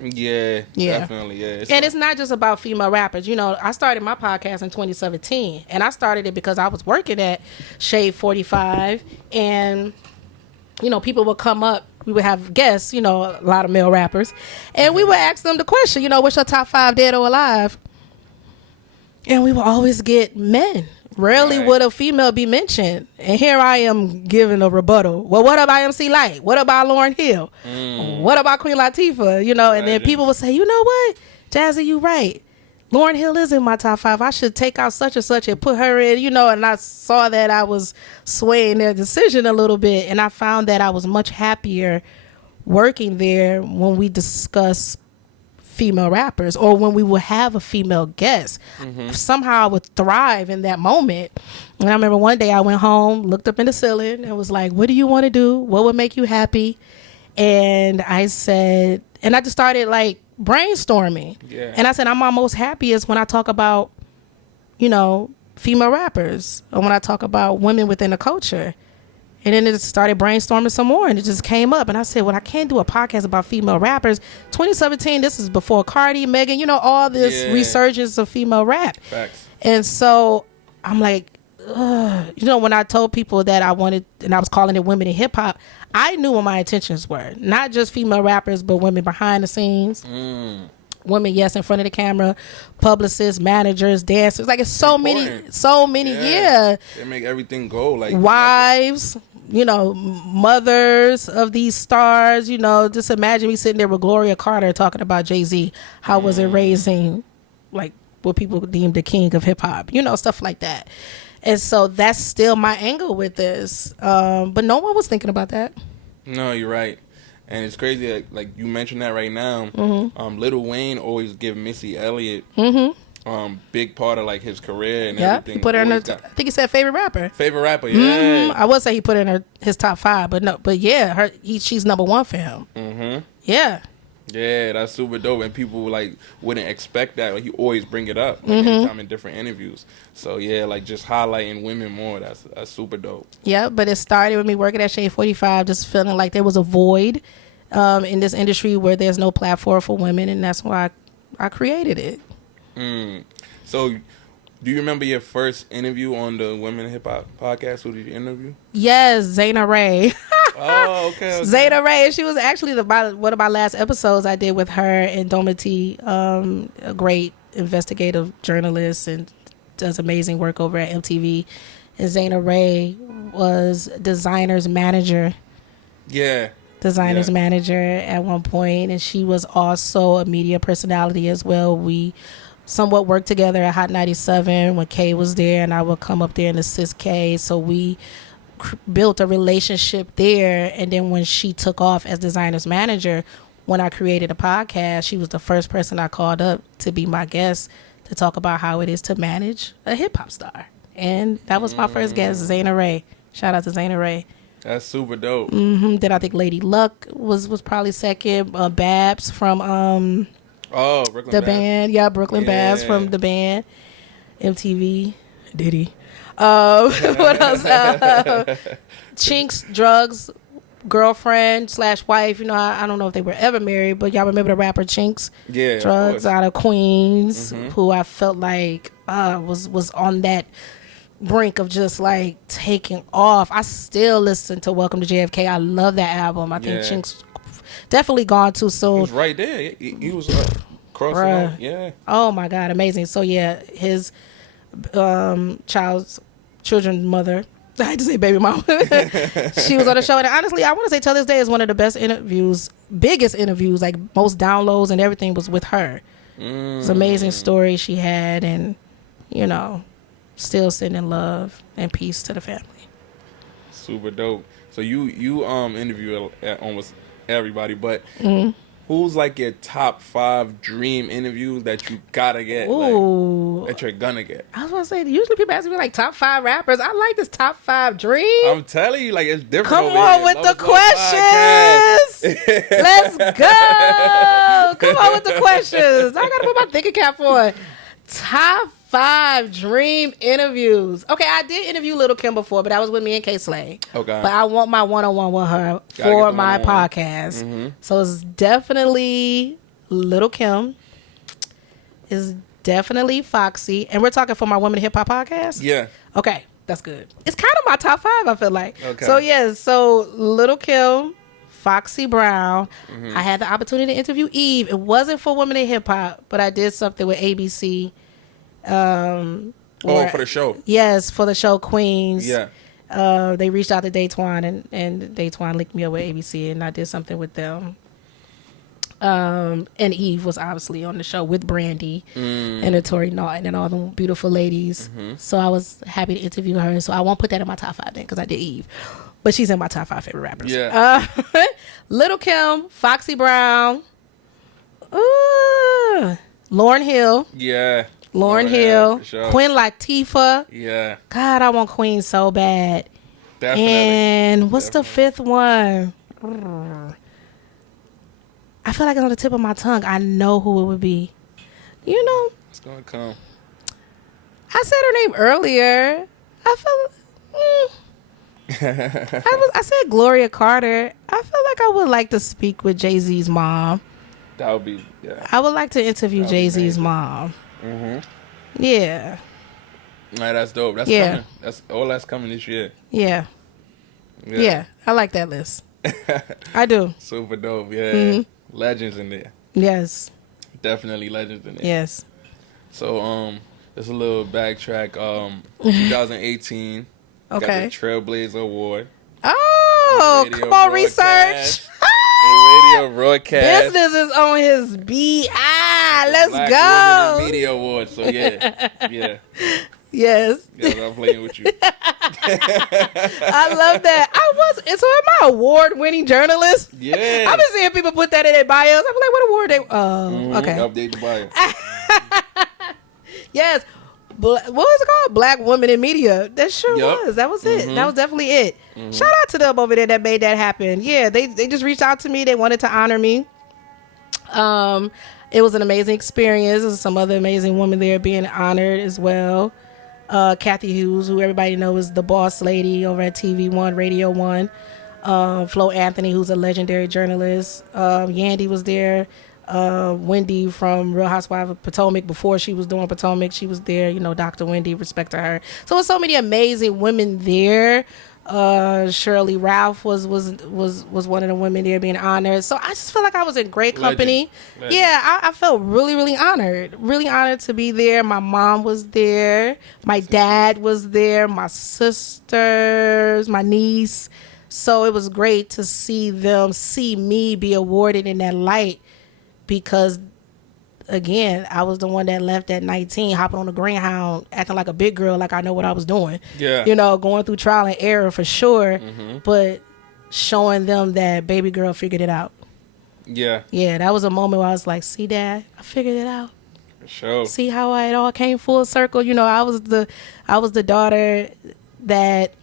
Yeah. Definitely, yeah. It's not just about female rappers. You know, I started my podcast in 2017, and I started it because I was working at Shade 45, and, you know, people would come up. We would have guests, you know, a lot of male rappers, and we would ask them the question, you know, what's your top 5 dead or alive? And we would always get men. Rarely would a female be mentioned. And here I am giving a rebuttal. Well, what about MC Light? What about Lauryn Hill? What about Queen Latifah? You know, and then people would say, you know what, Jazzie, you right. Lauryn Hill is in my top 5. I should take out such and such and put her in, you know, and I saw that I was swaying their decision a little bit. And I found that I was much happier working there when we discuss female rappers or when we would have a female guest. Somehow I would thrive in that moment. And I remember one day I went home, looked up in the ceiling and was like, what do you want to do? What would make you happy? And I said, and I just started like brainstorming. And I said, I'm most happiest when I talk about, you know, female rappers, or when I talk about women within the culture. And then it started brainstorming some more, and it just came up. And I said, well, I can't do a podcast about female rappers. 2017, this is before Cardi, Megan, you know, all this resurgence of female rap. Facts. And so I'm like, you know, when I told people that I wanted, and I was calling it Women in Hip Hop, I knew what my intentions were. Not just female rappers, but women behind the scenes. Women, yes, in front of the camera, publicists, managers, dancers. Like, it's so many. They make everything go. Like, wives, you know, mothers of these stars. You know, just imagine me sitting there with Gloria Carter talking about Jay-Z. How was it raising, like, what people deemed the king of hip hop? You know, stuff like that. And so that's still my angle with this. But no one was thinking about that. No, you're right. And it's crazy, like you mentioned that right now. Lil Wayne always give Missy Elliott big part of like his career and everything. He put her in her, I think he said favorite rapper. I would say he put her in his top 5, but no, but yeah, she's number 1 for him. Yeah, that's super dope, and people like wouldn't expect that. Like, he always bring it up like, anytime in different interviews. So yeah, like just highlighting women more. That's super dope. Yeah, but it started with me working at Shade 45, just feeling like there was a void in this industry where there's no platform for women, and that's why I created it. So, do you remember your first interview on the Women in Hip Hop podcast? Who did you interview? Yes, Zayna Ray. Oh, okay. Zayna Ray. She was actually one of my last episodes I did with her and Domity, a great investigative journalist and does amazing work over at MTV. And Zayna Ray was Designer's manager. Yeah. Designer's manager at one point, and she was also a media personality as well. We somewhat worked together at Hot 97 when Kay was there, and I would come up there and assist Kay. So we built a relationship there. And then when she took off as Designer's manager, when I created a podcast, she was the first person I called up to be my guest to talk about how it is to manage a hip hop star. And that was my first guest, Zayna Ray. Shout out to Zayna Ray. That's super dope. Then I think Lady Luck was probably second. Babs from Brooklyn the Babs. band. Yeah, Brooklyn Babs from the band. MTV. Diddy. What else? Chinks, Drugs, girlfriend / wife. You know, I don't know if they were ever married, but y'all remember the rapper Chinks? Yeah, Drugs out of Queens, who I felt like was on that brink of just like taking off. I still listen to Welcome to JFK. I love that album. I think Chinks definitely gone too soon. He was right there. He was crossing Bruh. out. Yeah. Oh my God, amazing. So yeah, his children's mother, I had to say baby mama. She was on the show, and honestly, I want to say till this day is one of the best interviews, biggest interviews, like most downloads and everything was with her. It's an amazing story she had, and you know, still sending love and peace to the family. Super dope. So you interview at almost everybody, but who's like your top 5 dream interviews that you gotta get? Ooh. Like, that you're gonna get? I was gonna say, usually people ask me like top 5 rappers. I like this top 5 dream. I'm telling you, like, it's different. Come over on here. with Love the is Love questions. podcast. Let's go. Come on with the questions. I gotta put my thinking cap on. Top 5 dream interviews. Okay, I did interview Little Kim before, but that was with me and K Slay. Okay. But I want my one-on-one with her for my podcast. So it's definitely Little Kim. It's definitely Foxy. And we're talking for my Women in Hip Hop podcast? Yeah. Okay, that's good. It's kind of my top 5, I feel like. Okay. So, yeah, so Little Kim, Foxy Brown. I had the opportunity to interview Eve. It wasn't for Women in Hip Hop, but I did something with ABC. For the show. Yes, for the show Queens. Yeah. They reached out to Daytwan, and Daytwan linked me up with ABC, and I did something with them. And Eve was obviously on the show with Brandy and Tori Naughton and all the beautiful ladies. So I was happy to interview her. So I won't put that in my top 5 then because I did Eve. But she's in my top 5 favorite rappers. Yeah. Little Kim, Foxy Brown, Lauryn Hill. Yeah. Lauryn Hill, for sure. Queen Latifah. Yeah. God, I want Queen so bad. Definitely. And what's the 5th one? I feel like it's on the tip of my tongue. I know who it would be. You know, It's gonna come. I said her name earlier. I said Gloria Carter. I feel like I would like to speak with Jay-Z's mom. That would be, yeah. I would like to interview Jay-Z's mom. Yeah. Nah, that's dope. That's Yeah. coming. That's coming this year. Yeah. Yeah. I like that list. I do. Super dope. Yeah. Legends in there. Yes. Definitely legends in there. Yes. So just a little backtrack. 2018. Okay. Got the Trailblazer Award. Oh, Radio come on, broadcast. research. And radio broadcast. Business is on his BI. Let's Black go. Women in Media Award. So yeah. Yeah. Yes. Yeah, I'm playing with you. I love that. So am I award-winning journalist? Yeah. I've been seeing people put that in their bios. I'm like, what award they? Okay. Update the bio. Yes. What was it called? Black Women in Media. That sure was. That was it. That was definitely it. Shout out to them over there that made that happen. Yeah, they just reached out to me. They wanted to honor me. It was an amazing experience. There's some other amazing women there being honored as well. Kathy Hughes, who everybody knows is the boss lady over at TV One, Radio One. Flo Anthony, who's a legendary journalist. Yandy was there. Wendy from Real Housewives of Potomac, before she was doing Potomac, she was there. You know, Dr. Wendy, respect to her. So there's so many amazing women there Shirley Ralph was one of the women there being honored. So I just feel like I was in great company. Legend. Yeah, I felt really, really honored to be there. My mom was there, my dad was there, my sisters, my niece. So it was great to see me be awarded in that light, because again, I was the one that left at 19, hopping on the Greyhound, acting like a big girl, like I know what I was doing. Yeah. Going through trial and error for sure, but showing them that baby girl figured it out. Yeah. Yeah, that was a moment where I was like, see, Dad, I figured it out. For sure. See how it all came full circle? I was the daughter that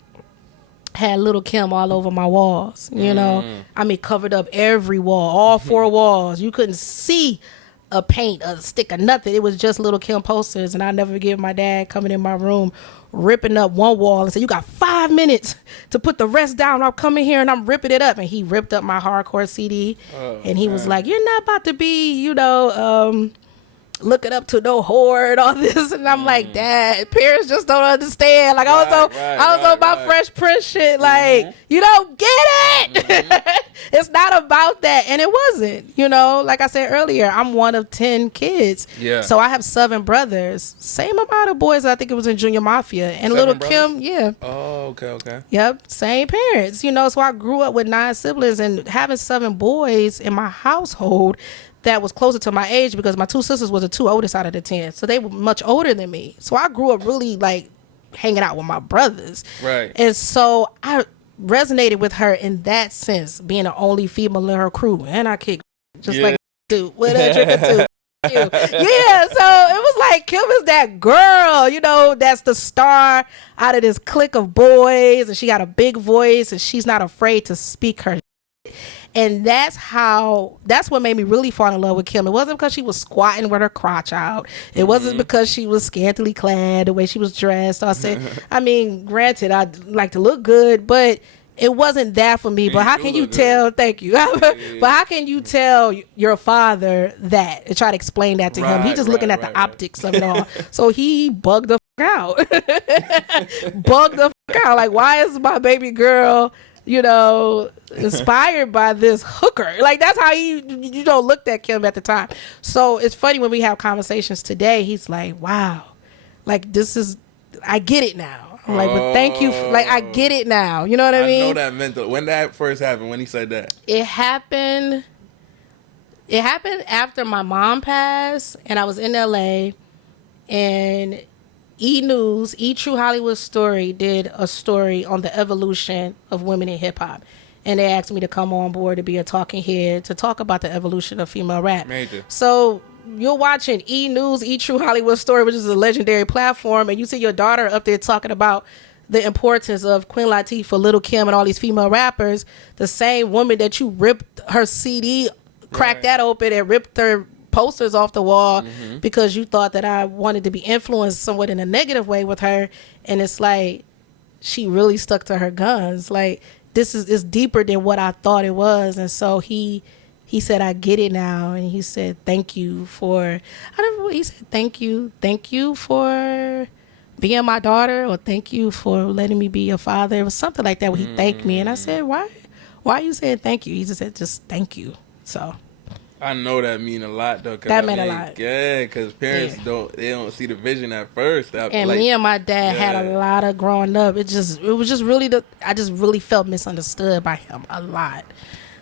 had little Kim all over my walls, I mean, covered up every wall, all 4 walls. You couldn't see a paint, a stick, or nothing. It was just little Kim posters. And I never forget my dad coming in my room, ripping up one wall and said, you got 5 minutes to put the rest down. I'll come in here and I'm ripping it up. And he ripped up my hardcore CD. And he was like, you're not about to be, looking up to no whore and all this. And I'm like, Dad, parents just don't understand. Like, I was on my Fresh Prince shit. Like, you don't get it. It's not about that. And it wasn't, like I said earlier, I'm one of 10 kids. Yeah. So I have 7 brothers. Same amount of boys I think it was in Junior Mafia. And little brothers? Kim, yeah. Oh, okay. Yep. Same parents, so I grew up with 9 siblings, and having 7 boys in my household that was closer to my age, because my 2 sisters was the 2 oldest out of the 10. So they were much older than me. So I grew up really like hanging out with my brothers. Right. And so I resonated with her in that sense, being the only female in her crew. And I kick just like dude with a trick or two. Yeah, so it was like Kim is that girl, that's the star out of this clique of boys, and she got a big voice and she's not afraid to speak her. And that's what made me really fall in love with Kim. It wasn't because she was squatting with her crotch out. It wasn't because she was scantily clad, the way she was dressed. I mean, granted, I like to look good, but it wasn't that for me. But how can you tell? Thank you. But how can you tell your father that and try to explain that to him? He's just looking at the optics of it all. So he bugged the out. Bugged the out. Like, why is my baby girl, inspired by this hooker? Like, that's how he looked at Kim at the time. So it's funny when we have conversations today, he's like, wow, like, I get it now. I'm like, but thank you. Like, I get it now. You know what I mean? I know that mental. When that first happened, when he said that? It happened after my mom passed, and I was in LA, and E! True Hollywood Story did a story on the evolution of women in hip hop. And they asked me to come on board to be a talking head to talk about the evolution of female rap. Major. So you're watching E! True Hollywood Story, which is a legendary platform, and you see your daughter up there talking about the importance of Queen Latifah, Lil' Kim, and all these female rappers. The same woman that you ripped her CD, cracked that open, and ripped her posters off the wall because you thought that I wanted to be influenced somewhat in a negative way with her. And it's like, she really stuck to her guns. Like, this is deeper than what I thought it was. And so he said, I get it now. And he said, thank you for, I don't know what he said, thank you for being my daughter, or thank you for letting me be your father. It was something like that where he thanked me. And I said, why are you saying thank you? He just said, just thank you. So I know that mean a lot, though. That meant a lot. Yeah, because parents don't see the vision at first. And like, me and my dad had a lot of growing up. It was just really I just really felt misunderstood by him a lot.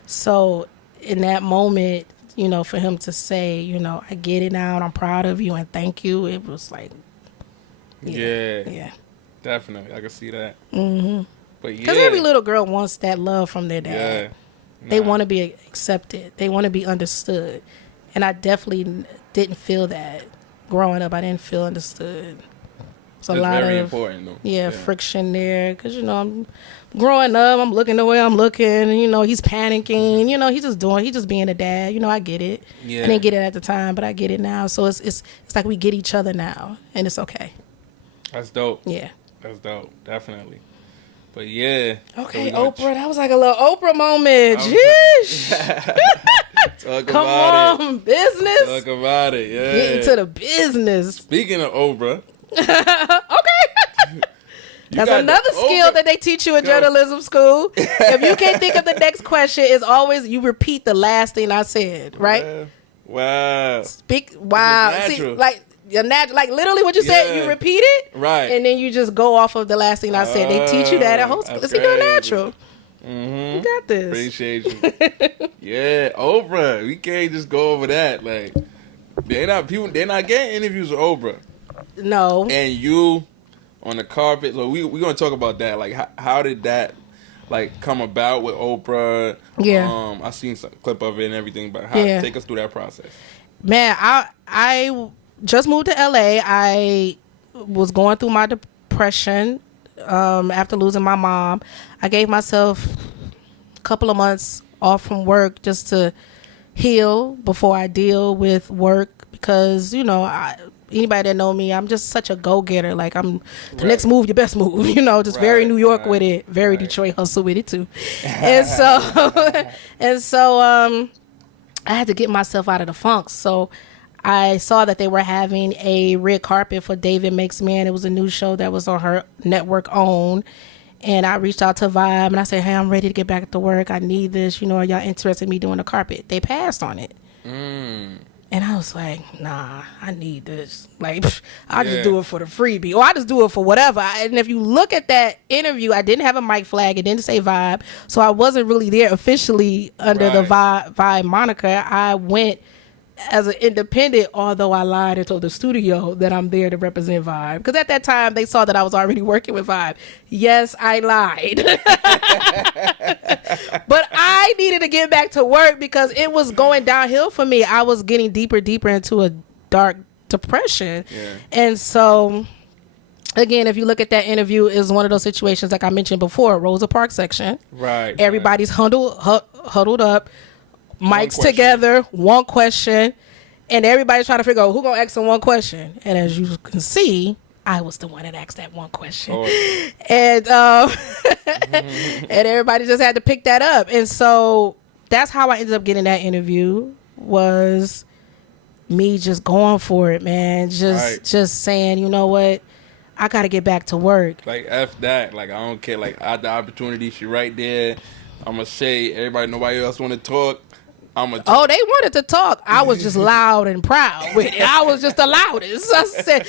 So in that moment, for him to say, I get it now and I'm proud of you and thank you, it was like, yeah, definitely, I can see that. But because every little girl wants that love from their dad. Yeah. They want to be accepted. They want to be understood. And I definitely didn't feel that growing up. I didn't feel understood. It's a lot very of important, though. Yeah, friction there. Because, I'm growing up, I'm looking the way I'm looking. And, he's panicking. He's just being a dad. I get it. Yeah. I didn't get it at the time, but I get it now. So it's like we get each other now. And it's okay. That's dope. Yeah. That's dope. Definitely. But yeah. Okay, so Oprah. That was like a little Oprah moment. Jeez. Come on, business. Talk about it. Yeah. Get into the business. Speaking of Oprah. Okay. That's another skill that they teach you in journalism school. If you can't think of the next question, it's always you repeat the last thing I said, right? Wow. Wow. See, like you're like literally what you said, you repeat it, right, and then you just go off of the last thing I said. They teach you that at whole school. See, you're natural. You got this. Appreciate you. Yeah, Oprah. We can't just go over that. Like they're not getting interviews with Oprah. No. And you on the carpet. So we're gonna talk about that. Like how did that like come about with Oprah? Yeah. I seen some clip of it and everything, but take us through that process. Man, I just moved to LA. I was going through my depression after losing my mom. I gave myself a couple of months off from work just to heal before I deal with work because, you know, anybody that know me, I'm just such a go-getter. Like, I'm the next move, your best move, you know, just very New York with it, very Detroit hustle with it too. And so I had to get myself out of the funk. So I saw that they were having a red carpet for David Makes Man. It was a new show that was on her network OWN. And I reached out to Vibe and I said, hey, I'm ready to get back to work. I need this. You know, are y'all interested in me doing the carpet? They passed on it. And I was like, nah, I need this. Like, I'll just do it for the freebie. Or I just do it for whatever. And if you look at that interview, I didn't have a mic flag. It didn't say Vibe. So I wasn't really there officially under the Vibe moniker. I went as an independent, although I lied and told the studio that I'm there to represent Vibe. Because at that time, they saw that I was already working with Vibe. Yes, I lied. But I needed to get back to work because it was going downhill for me. I was getting deeper into a dark depression. And so, again, if you look at that interview, it's one of those situations like I mentioned before, Rosa Parks section. Everybody's huddled up. Mics together, one question, and everybody's trying to figure out who gonna ask them one question. And as you can see, I was the one that asked that one question, and and everybody just had to pick that up. And so that's how I ended up getting that interview. Was me just going for it, man. Just saying, you know what, I got to get back to work. Like F that. Like I don't care. Like the opportunity, she right there. I'm gonna say everybody, nobody else want to talk. Oh, they wanted to talk. I was just loud and proud with it. I was just the loudest. I said,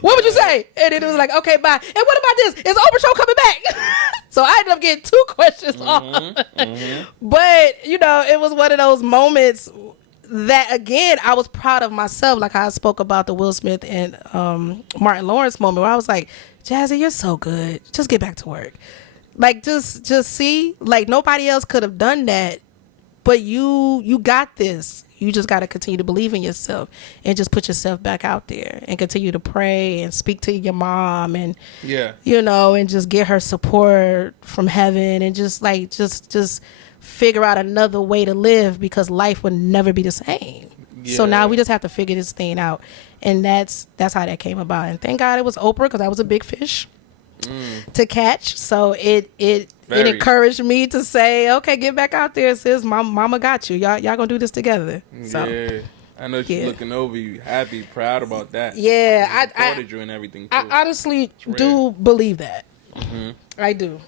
what would you say? And then it was like, okay, bye. And what about this? Is Oprah show coming back? So I ended up getting 2 questions off. But, you know, it was one of those moments that, again, I was proud of myself. Like I spoke about the Will Smith and Martin Lawrence moment where I was like, Jazzie, you're so good. Just get back to work. Like, just see, like, nobody else could have done that, but you got this. You just got to continue to believe in yourself and just put yourself back out there and continue to pray and speak to your mom and, you know, and just get her support from heaven and just, like, just figure out another way to live because life would never be the same. So now we just have to figure this thing out. And that's how that came about. And thank God it was Oprah because I was a big fish to catch. So it encouraged me to say, okay, get back out there, sis. Mama got you. Y'all gonna do this together. So, I know she's looking over you, happy, proud about that. Yeah, I supported you and everything too. I honestly do believe that. I do.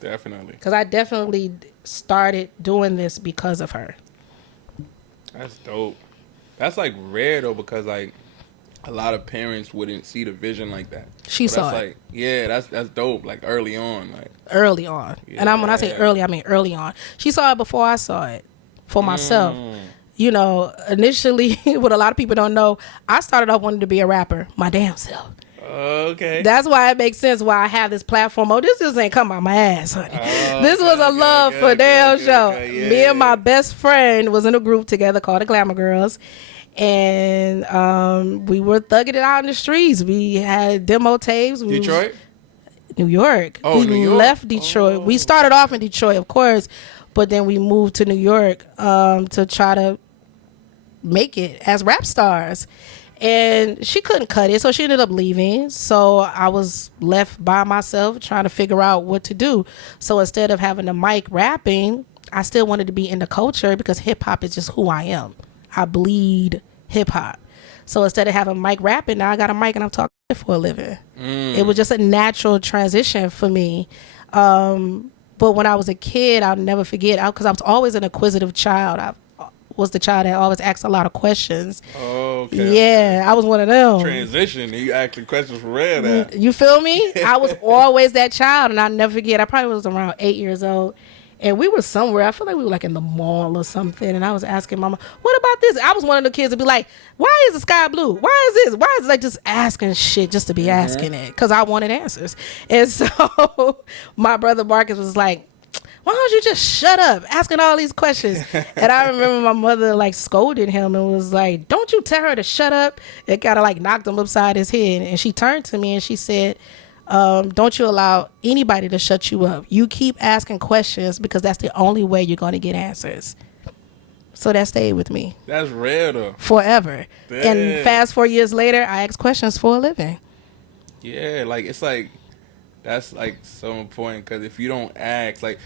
Definitely. Because I definitely started doing this because of her. That's dope. That's like rare though, because like a lot of parents wouldn't see the vision like that. She saw it. Like, yeah, that's dope. Like early on, And when I say early, I mean early on. She saw it before I saw it for myself. You know, initially, what a lot of people don't know, I started off wanting to be a rapper, my damn self. Okay. That's why it makes sense why I have this platform. Oh, this just ain't come out my ass, honey. This was a love for damn show. Me and my best friend was in a group together called the Glamour Girls. And we were thugging it out in the streets. We had demo tapes. Detroit? New York. Oh, New York. Left Detroit. We started off in Detroit, of course, but then we moved to New York to try to make it as rap stars. And she couldn't cut it, so she ended up leaving. So I was left by myself trying to figure out what to do. So instead of having the mic rapping, I still wanted to be in the culture because hip-hop is just who I am. I bleed hip hop. So instead of having Mike rapping, now I got a mic and I'm talking for a living. It was just a natural transition for me. But when I was a kid, I'll never forget, because I was always an inquisitive child. I was the child that always asked a lot of questions. Oh, okay. Yeah, okay. I was one of them. Transition, and you asking questions for real now. You feel me? I was always that child, and I'll never forget. I probably was around 8 years old. And we were somewhere, I feel like we were like in the mall or something. And I was asking Mama, what about this? I was one of the kids to be like, why is the sky blue? Why is this? Why is it like just asking shit just to be asking it? Because I wanted answers. And so my brother Marcus was like, why don't you just shut up asking all these questions? And I remember my mother like scolded him and was like, don't you tell her to shut up? It kind of like knocked him upside his head. And she turned to me and she said, don't you allow anybody to shut you up. You keep asking questions because that's the only way you're going to get answers. So that stayed with me. That's rare though. Forever. Damn. And fast 4 years later, I ask questions for a living. Yeah, like it's like, that's like so important because if you don't ask, like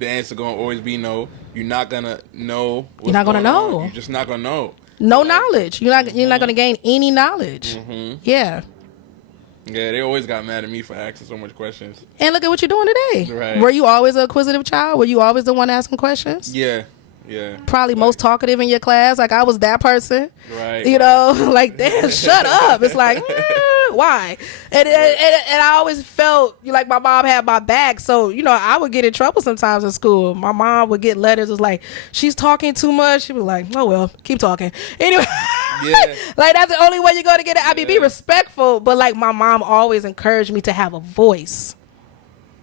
the answer going to always be no. You're not going to know what's You're not going to know. You're just not going to know. No like, knowledge. You're not going to gain any knowledge. Yeah. Yeah, they always got mad at me for asking so much questions. And look at what you're doing today. Right. Were you always an inquisitive child? Were you always the one asking questions? Yeah. Probably most talkative in your class. Like I was that person. Right. You know, like, damn, shut up. It's like, why? And I always felt like my mom had my back. So, you know, I would get in trouble sometimes in school. My mom would get letters. It was like, she's talking too much. She'd be like, oh, well, keep talking. Anyway. Yeah. Like that's the only way you're going to get it. I mean, be respectful, but like my mom always encouraged me to have a voice.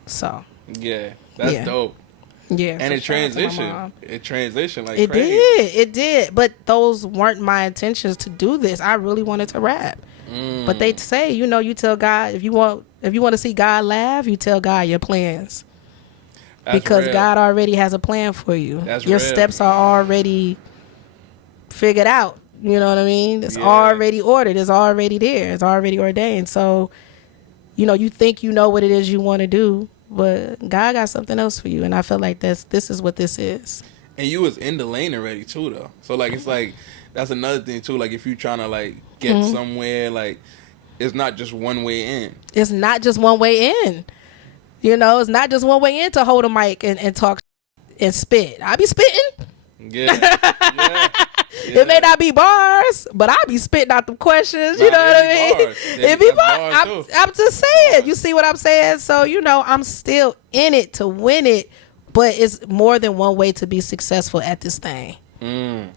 So. Yeah, that's dope. Yeah. And it transitioned. Like it crazy. It did. But those weren't my intentions to do this. I really wanted to rap. But they say, you know, you tell God if you want to see God laugh, you tell God your plans. That's because real. God already has a plan for you. That's your real. Steps are already figured out. You know what I mean? It's already ordered. It's already there. It's already ordained. So, you know, you think you know what it is you want to do, but God got something else for you. And I feel like this is what this is. And you was in the lane already too, though. So like it's like that's another thing too. Like if you trying to like get somewhere, like it's not just one way in. It's not just one way in. You know, it's not just one way in to hold a mic and talk and spit. I be spitting. Yeah. It may not be bars, but I be spitting out them questions. You know what I mean? It be bars. I'm just saying. You see what I'm saying? So, you know, I'm still in it to win it, but it's more than one way to be successful at this thing.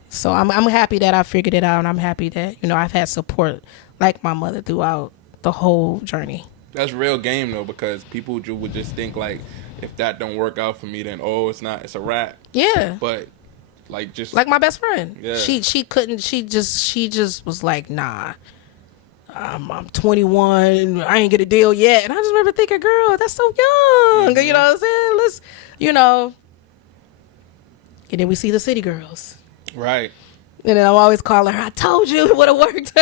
So I'm happy that I figured it out, and I'm happy that, you know, I've had support like my mother throughout the whole journey. That's real game though, because people would just think like, if that don't work out for me, then it's a wrap. Yeah. But like just like my best friend, yeah. She couldn't. She just was like, nah. I'm 21. I ain't get a deal yet, and I just remember thinking, girl, that's so young. You know what I'm saying? Let's, you know. And then we see the city girls, right? And then I'm always calling her, I told you it would have worked.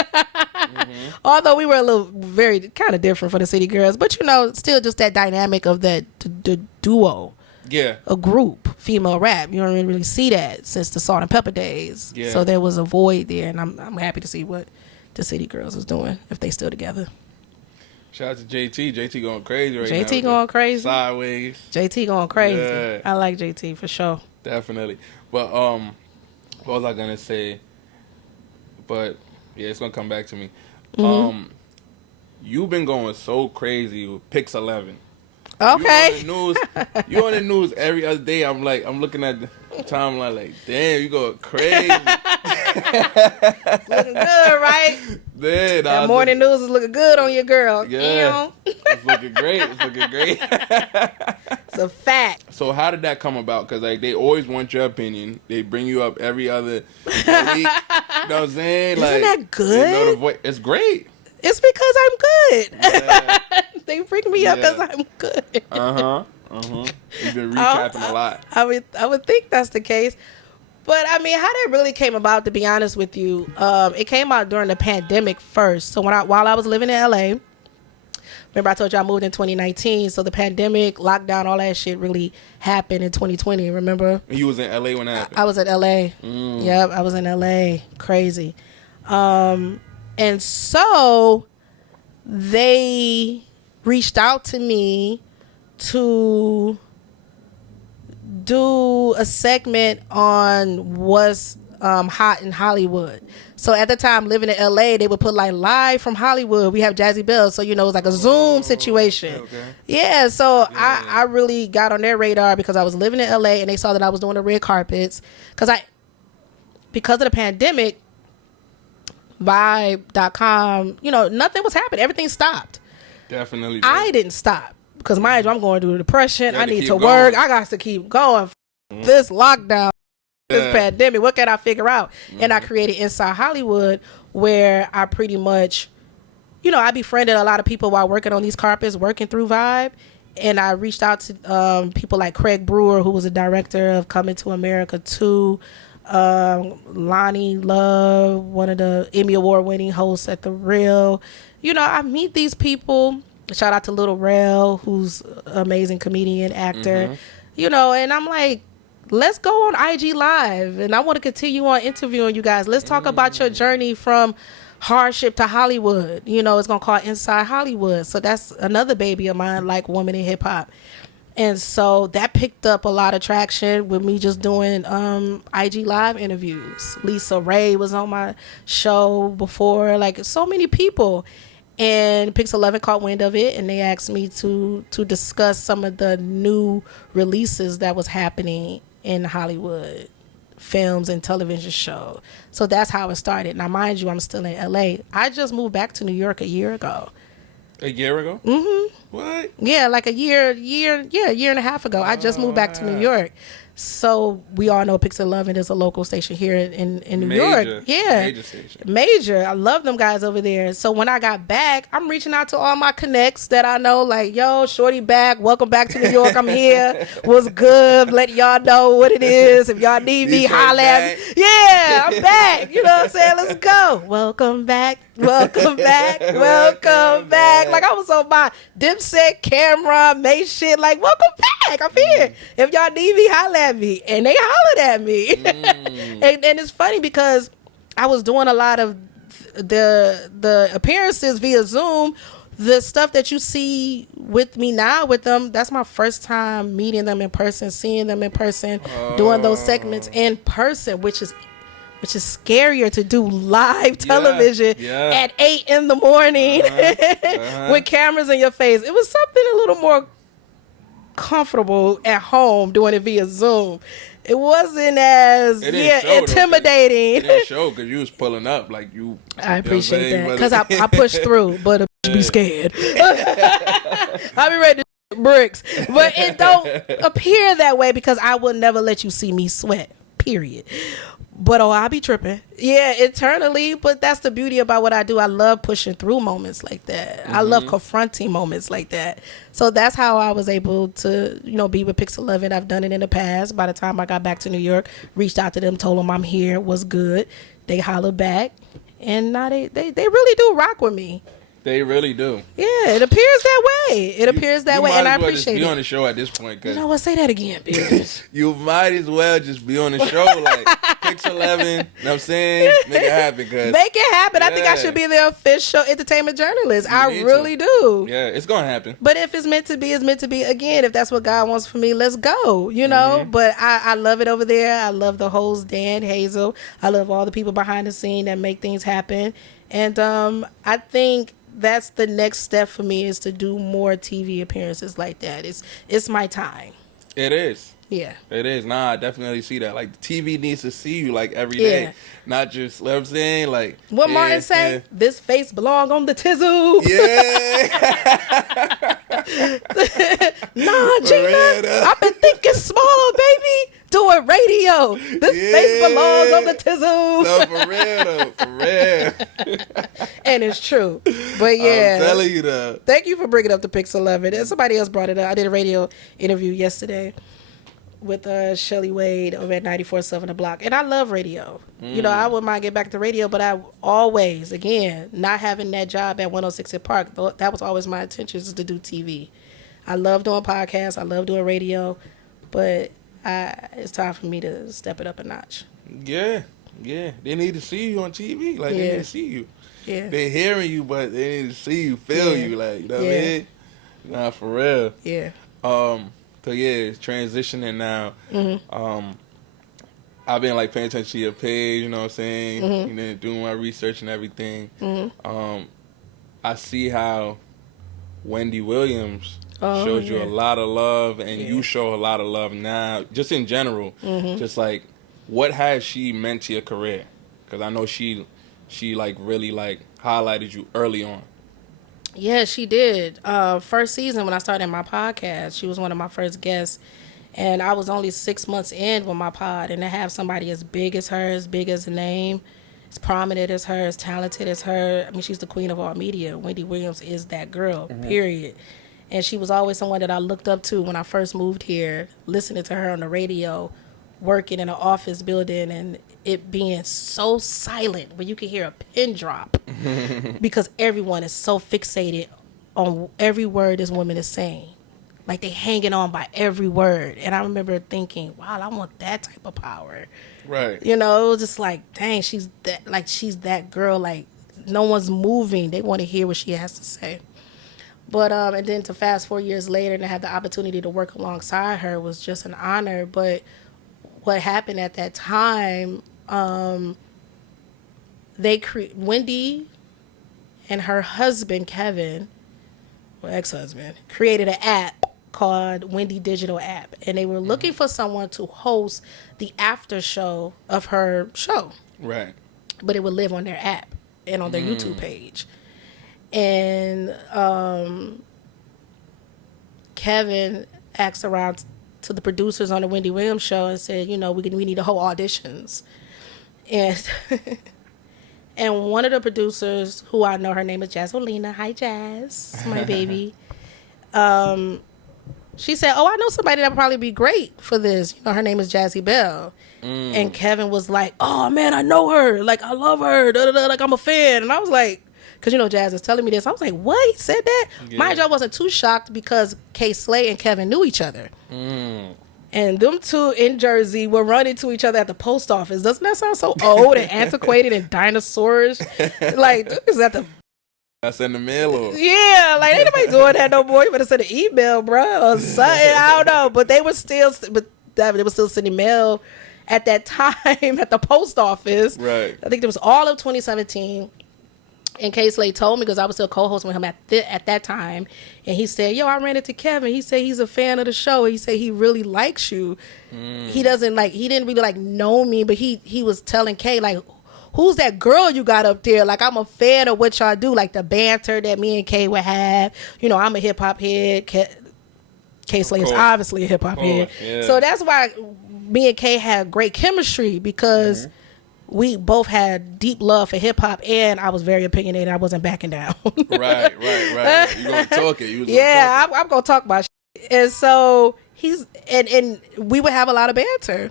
Although we were a little very kind of different for the city girls, but you know, still just that dynamic of that the duo. Yeah. A group, female rap. You don't really see that since the Salt and Pepper days. Yeah. So there was a void there, and I'm happy to see what the City Girls is doing, if they still together. Shout out to JT. JT going crazy right now. JT going crazy. Sideways. JT going crazy. Yeah. I like JT for sure. Definitely. But what was I gonna say? But yeah, it's gonna come back to me. You've been going so crazy with Pix 11. Okay. You on the news every other day. I'm looking at the timeline like, damn, you going crazy. Looking good, right? Man, that morning news is looking good on your girl. Yeah. It's looking great. It's a fact. So how did that come about? Because like they always want your opinion. They bring you up every other week. You know what I'm saying? Isn't that good? It's great. It's because I'm good. Yeah. They bring me up because I'm good. You've been recapping a lot. I would think that's the case. But I mean, how that really came about, to be honest with you, it came out during the pandemic first. So while I was living in LA, remember I told you I moved in 2019. So the pandemic, lockdown, all that shit really happened in 2020. Remember? And you was in LA when that happened? I was in LA. Yep, I was in LA. Crazy. And so they reached out to me to do a segment on what's hot in Hollywood. So at the time, living in LA, they would put like live from Hollywood. We have Jazzie Belle, so you know it's like a Zoom situation. Okay. Yeah, so I really got on their radar because I was living in LA and they saw that I was doing the red carpets because of the pandemic. Vibe.com, you know, nothing was happening. Everything stopped. Definitely. I didn't stop because mind you, I'm going through depression. I need to going. work. I got to keep going. This lockdown, this pandemic, what can I figure out? And I created Inside Hollywood, where I pretty much, you know, I befriended a lot of people while working on these carpets, working through Vibe. And I reached out to people like Craig Brewer, who was a director of Coming to America 2. Lonnie Love, one of the Emmy Award winning hosts at The Real. You know, I meet these people. Shout out to Little Rel, who's an amazing comedian, actor. You know, and I'm like, let's go on IG Live. And I want to continue on interviewing you guys. Let's talk about your journey from hardship to Hollywood. You know, it's going to call Inside Hollywood. So that's another baby of mine, like Woman in Hip Hop. And so that picked up a lot of traction with me just doing IG Live interviews. Lisa Ray was on my show before, like so many people. And Pix 11 caught wind of it, and they asked me to discuss some of the new releases that was happening in Hollywood, films and television show. So that's how it started. Now, mind you, I'm still in LA. I just moved back to New York a year ago. A year ago? Mm-hmm. What? Yeah, like a year and a half ago. I just moved back to New York. So we all know Pix 11 is a local station here in New York. Yeah. Major station. Major. I love them guys over there. So when I got back, I'm reaching out to all my connects that I know, like, yo, shorty back. Welcome back to New York. I'm here. What's good? Let y'all know what it is. If y'all need me, holla at me. Yeah, I'm back. You know what I'm saying? Let's go. Welcome back. Welcome back. Welcome back. Like, I was on my Dipset camera, made shit like, welcome back. I'm here. If y'all need me, holla at me. And they hollered at me. And it's funny because I was doing a lot of the appearances via Zoom. The stuff that you see with me now with them, that's my first time meeting them in person, seeing them in person, doing those segments in person, which is scarier to do live television at 8 in the morning with cameras in your face. It was something a little more comfortable at home doing it via Zoom. It wasn't as intimidating. It didn't show because you was pulling up like you. I appreciate that because I pushed through, but be scared. I be ready to bricks, but it don't appear that way because I will never let you see me sweat. Period. But I be tripping. Yeah, internally. But that's the beauty about what I do. I love pushing through moments like that. I love confronting moments like that. So that's how I was able to, be with Pix 11. I've done it in the past. By the time I got back to New York, reached out to them, told them I'm here, was good. They hollered back. And now they really do rock with me. They really do. Yeah, it appears that way. It appears that way, and I appreciate it. You might as well just be on the show at this point. You know what? Say that again, bitch. You might as well just be on the show, like Pix 11. You know what I'm saying? Make it happen. Make it happen. I think I should be the official entertainment journalist. I really do. Yeah, it's going to happen. But if it's meant to be, it's meant to be. Again, if that's what God wants for me, let's go, But I love it over there. I love the host, Dan, Hazel. I love all the people behind the scene that make things happen. And I think that's the next step for me is to do more TV appearances like that. It's my time. It is. Yeah. It is. Nah, I definitely see that. Like, TV needs to see you, like, every day. Not just, you know what I'm saying? Like, what Martin say? Yeah. This face belong on the tizzle. Yeah. Nah, Gina, I've been thinking small, baby. Doing radio. This face belongs on the tizzle. No, for real, though. For real. And it's true. But yeah. I'm telling you, though. Thank you for bringing up the Pix 11. And somebody else brought it up. I did a radio interview yesterday with Shelly Wade over at 94.7 The Block. And I love radio. I wouldn't mind getting back to radio, but I always, again, not having that job at 106 at Park, that was always my intention, is to do TV. I love doing podcasts. I love doing radio. But it's time for me to step it up a notch. Yeah. Yeah, they need to see you on TV. Like, they need to see you. Yeah. They're hearing you, but they need to see you, feel you. Like, you know what I mean? Nah, for real. Yeah. So yeah, it's transitioning now. I've been like paying attention to your page, you know what I'm saying? And then doing my research and everything. I see how Wendy Williams showed you a lot of love, and you show a lot of love now, just in general. Just like, what has she meant to your career? Because I know she like really like highlighted you early on. Yeah, she did. First season when I started my podcast, she was one of my first guests. And I was only 6 months in with my pod. And to have somebody as big as her, as big as the name, as prominent as her, as talented as her. I mean, she's the queen of all media. Wendy Williams is that girl, period. And she was always someone that I looked up to when I first moved here, listening to her on the radio, working in an office building, and it being so silent where you can hear a pin drop because everyone is so fixated on every word this woman is saying. Like, they hanging on by every word. And I remember thinking, wow, I want that type of power. Right. You know, it was just like, dang, she's that girl. Like, no one's moving. They want to hear what she has to say. But, and then to fast 4 years later and to have the opportunity to work alongside her was just an honor. But what happened at that time, Wendy and her husband, Kevin, or ex-husband, created an app called Wendy Digital App, and they were looking for someone to host the after show of her show. Right. But it would live on their app and on their YouTube page. And Kevin asked around to the producers on the Wendy Williams show and said, you know, we need to hold auditions. And and one of the producers, who I know, her name is Jazzolina. Hi, Jazz, my baby. She said, oh, I know somebody that would probably be great for this. You know, her name is Jazzie Belle. And Kevin was like, oh, man, I know her. Like, I love her. Da, da, da. Like, I'm a fan. And I was like, because, you know, Jazz is telling me this. I was like, what? He said that? Yeah. Mind you, I wasn't too shocked because Kay Slay and Kevin knew each other. And them two in Jersey were running to each other at the post office. Doesn't that sound so old and antiquated and dinosaurish? Like, is that the... I send the mail or... Yeah, like, ain't nobody doing that no more. You better send an email, bro, or something. I don't know. But they were still... they were still sending mail at that time at the post office. Right. I think it was all of 2017. And Kay Slay told me, because I was still co-hosting with him at that time, and he said, yo, I ran into Kevin. He said he's a fan of the show. He said he really likes you. He didn't really like know me, but he was telling Kay, like, who's that girl you got up there? Like, I'm a fan of what y'all do, like the banter that me and Kay would have. You know, I'm a hip-hop head. Kay Slay is obviously a hip-hop head. Yeah. So that's why me and Kay had great chemistry, because we both had deep love for hip-hop, and I was very opinionated. I wasn't backing down. Right. You gonna talk it. I'm gonna talk about shit. And so and we would have a lot of banter.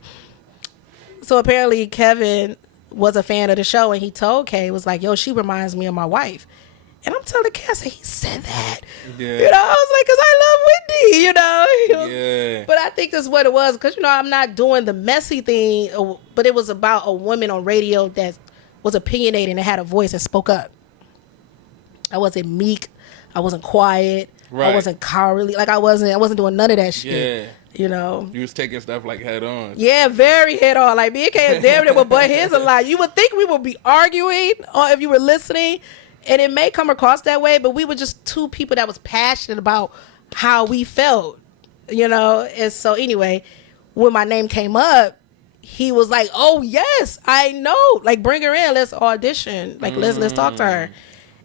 So apparently Kevin was a fan of the show, and he told Kay, was like, yo, she reminds me of my wife. And I'm telling Kay, I said, he said that. Yeah. You know, I was like, because I love Wendy, you know. Yeah. But I think that's what it was, because, you know, I'm not doing the messy thing, but it was about a woman on radio that was opinionated and had a voice and spoke up. I wasn't meek. I wasn't quiet. Right. I wasn't cowardly. Like, I wasn't doing none of that shit. Yeah. You know, you was taking stuff like head on. Yeah, very head on. Like, me and Kay damn near would butt heads a lot. You would think we would be arguing, or if you were listening, and it may come across that way, but we were just two people that was passionate about how we felt, you know. And so anyway, when my name came up, he was like, "Oh yes, I know. Like, bring her in. Let's audition. Like, let's talk to her."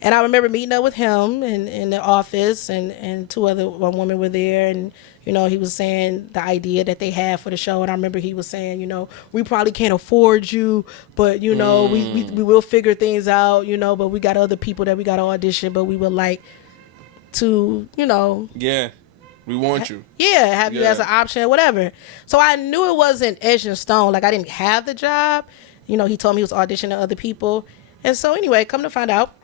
And I remember meeting up with him in the office, and one woman were there, and you know, he was saying the idea that they had for the show, and I remember he was saying, you know, we probably can't afford you, but you know, we will figure things out, you know, but we got other people that we got to audition, but we would like to, you know, we want you, have you as an option or whatever. So I knew it wasn't etched in stone. Like, I didn't have the job, you know. He told me he was auditioning other people, and so anyway, come to find out,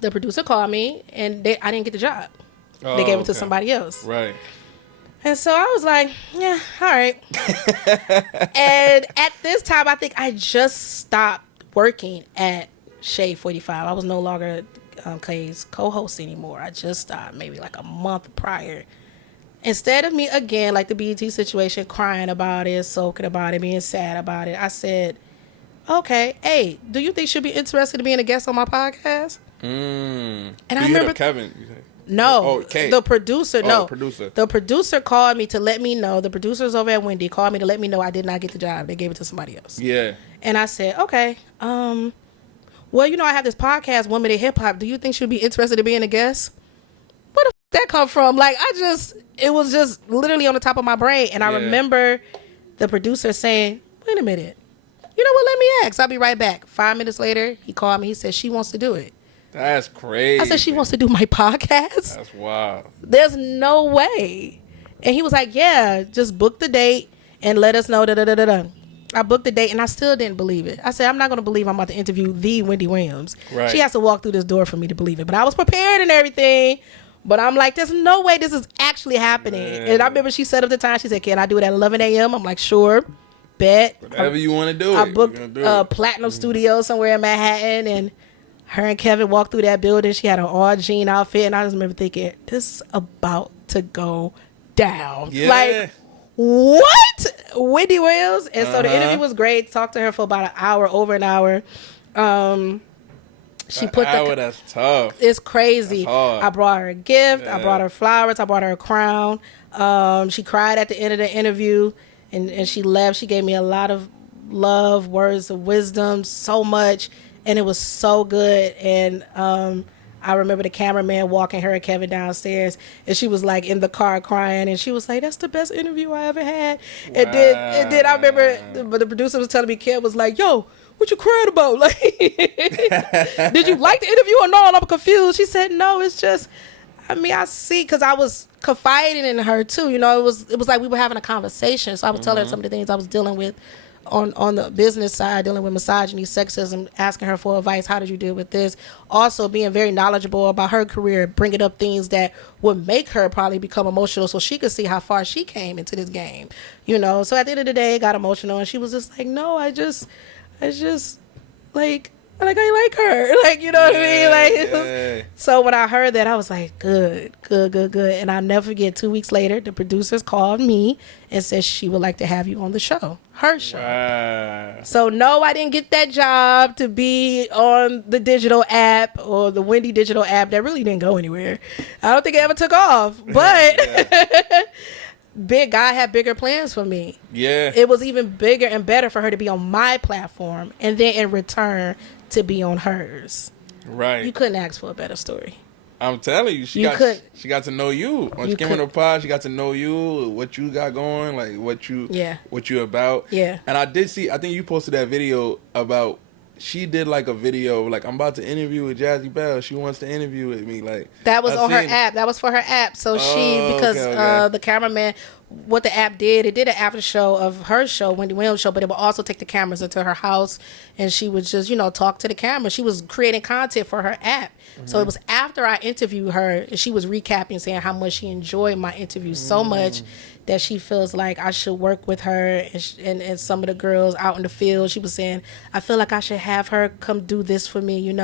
the producer called me, and I didn't get the job. They gave it to somebody else. Right. And so I was like, yeah, all right. And at this time, I think I just stopped working at Shade 45. I was no longer Clay's co-host anymore. I just stopped maybe like a month prior. Instead of me, again, like the BET situation, crying about it, soaking about it, being sad about it, I said, okay, hey, do you think she'd be interested in being a guest on my podcast? And I remember Kevin. No, Kate. the producer. Oh, producer. The producer called me to let me know. The producers over at Wendy called me to let me know I did not get the job. They gave it to somebody else. Yeah. And I said, okay. Well, you know, I have this podcast, Women in Hip Hop. Do you think she'd be interested in being a guest? Where the that come from? Like, it was just literally on the top of my brain. And I remember the producer saying, wait a minute. You know what? Let me ask. I'll be right back. 5 minutes later, he called me. He said, she wants to do it. That's crazy. I said, she wants to do my podcast? That's wild. There's no way. And he was like, yeah, just book the date and let us know. Da-da-da-da-da. I booked the date and I still didn't believe it. I said, I'm not going to believe I'm about to interview the Wendy Williams. Right. She has to walk through this door for me to believe it. But I was prepared and everything. But I'm like, there's no way this is actually happening. Man. And I remember she set up the time. She said, can I do it at 11 a.m.? I'm like, sure. Bet. Whatever you want to do. I booked Platinum Studio somewhere in Manhattan, and her and Kevin walked through that building. She had an all jean outfit, and I just remember thinking, this is about to go down. Yeah. Like, what? Wendy Williams? And so the interview was great. Talked to her for about an hour, over an hour. She put that's tough. It's crazy. I brought her a gift. Yeah. I brought her flowers. I brought her a crown. She cried at the end of the interview, and she left. She gave me a lot of love, words of wisdom, so much. And it was so good. And I remember the cameraman walking her and Kevin downstairs, and she was like in the car crying, and she was like, that's the best interview I ever had. Wow. And then I remember the producer was telling me, Kev was like, yo, what you crying about? Like, did you like the interview or no? And I'm confused. She said, no, it's just, I mean, I see, because I was confiding in her too. You know, it was like we were having a conversation. So I was telling her some of the things I was dealing with on the business side, dealing with misogyny, sexism, asking her for advice. How did you deal with this? Also being very knowledgeable about her career, bringing up things that would make her probably become emotional so she could see how far she came into this game. You know, so at the end of the day, it got emotional, and she was just like, no, I just like I like her. Like, you know what I mean? Like, so when I heard that, I was like, good. And I'll never forget, 2 weeks later, the producers called me and said she would like to have you on the show, her show. Wow. So no, I didn't get that job to be on the digital app or the Wendy digital app. That really didn't go anywhere. I don't think it ever took off, but big guy had bigger plans for me. Yeah. It was even bigger and better for her to be on my platform, and then in return to be on hers. Right. You couldn't ask for a better story. I'm telling you, she got to know you. When she came on the pod, she got to know you, what you got going, like what you about. Yeah. And I did see, I think you posted that video about, she did like a video, like, I'm about to interview with Jazzie Belle. She wants to interview with me. Like, that was on her app. That was for her app. So the cameraman, what the app did, it did an after show of her show, Wendy Williams show, but it would also take the cameras into her house, and she would just, talk to the camera. She was creating content for her app. Mm-hmm. So it was after I interviewed her, and she was recapping, saying how much she enjoyed my interview so much that she feels like I should work with her and some of the girls out in the field. She was saying, I feel like I should have her come do this for me.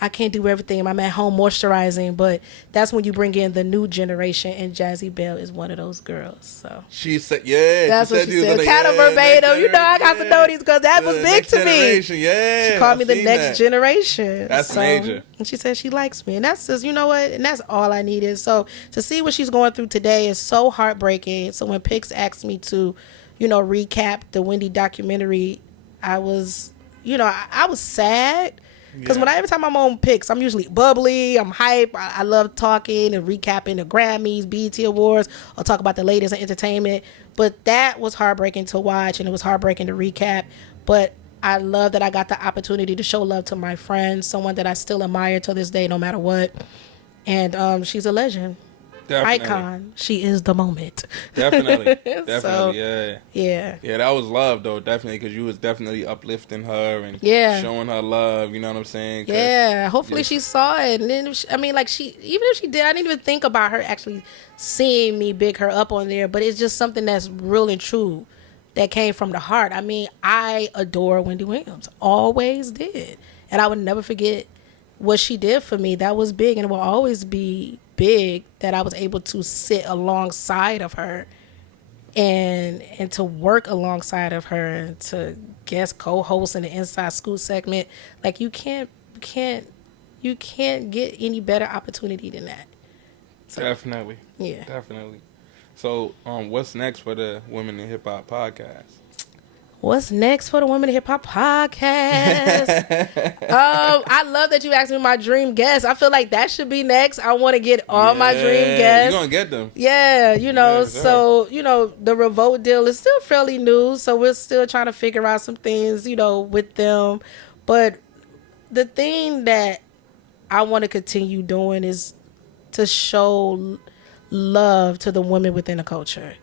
I can't do everything. I'm at home moisturizing, but that's when you bring in the new generation, and Jazzie Belle is one of those girls. So she said, that's what she said. Kind of verbatim. I got to know these because that was big to me. Yeah, she called me the next generation. That's major. And she said she likes me, and that's just, you know what? And that's all I needed. So to see what she's going through today is so heartbreaking. So when Pix asked me to, recap the Wendy documentary, I was, I was sad. Because every time I'm on Pix, I'm usually bubbly, I'm hype, I love talking and recapping the Grammys, BET Awards, or talk about the latest in entertainment. But that was heartbreaking to watch, and it was heartbreaking to recap. But I love that I got the opportunity to show love to my friend, someone that I still admire to this day, no matter what. And she's a legend. Definitely. icon. She is the moment. Definitely. So, Yeah, that was love though, definitely, because you was definitely uplifting her and Yeah. showing her love. You know what I'm saying? 'Cause Yeah, hopefully she saw it. And then, I mean, like, even if she did, I didn't even think about her actually seeing me big her up on there. But it's just something that's real and true that came from the heart. I mean, I adore Wendy Williams. Always did. And I would never forget what she did for me. That was big, and it will always be big that I was able to sit alongside of her and to work alongside of her and to guest co-host in the Inside Scoop segment. Like, you can't get any better opportunity than that. So, definitely. yeah. Definitely. So, what's next for the Women in Hip Hop podcast? What's next for the Women in Hip Hop podcast? I love that you asked me my dream guest. I feel like that should be next. I want to get all my dream guests. You're going to get them. Yeah, Yeah, so, the Revolt deal is still fairly new, so we're still trying to figure out some things, with them. But the thing that I want to continue doing is to show love to the women within the culture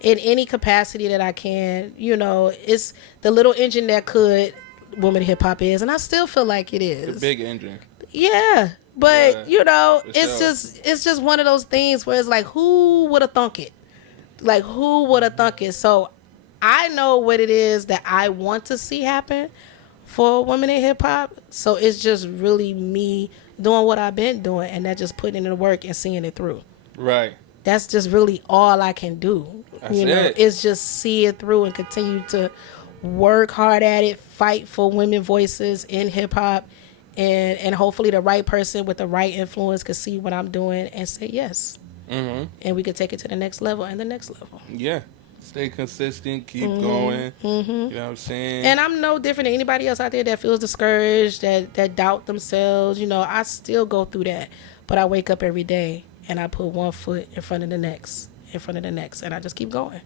in any capacity that I can. It's the little engine that could Women in Hip Hop is, and I still feel like it is. It's a big engine. Yeah, but it's just one of those things where it's like, who would have thunk it? Like, who would have thunk it? So I know what it is that I want to see happen for women in hip hop. So it's just really me doing what I've been doing, and that just putting in the work and seeing it through. Right. That's just really all I can do. That's it. It's just see it through and continue to work hard at it, fight for women voices in hip hop, and hopefully the right person with the right influence could see what I'm doing and say yes. Mm-hmm. And we could take it to the next level and the next level. Yeah. Stay consistent, keep going. Mm-hmm. You know what I'm saying? And I'm no different than anybody else out there that feels discouraged, that doubt themselves. I still go through that. But I wake up every day and I put one foot in front of the next, and I just keep going.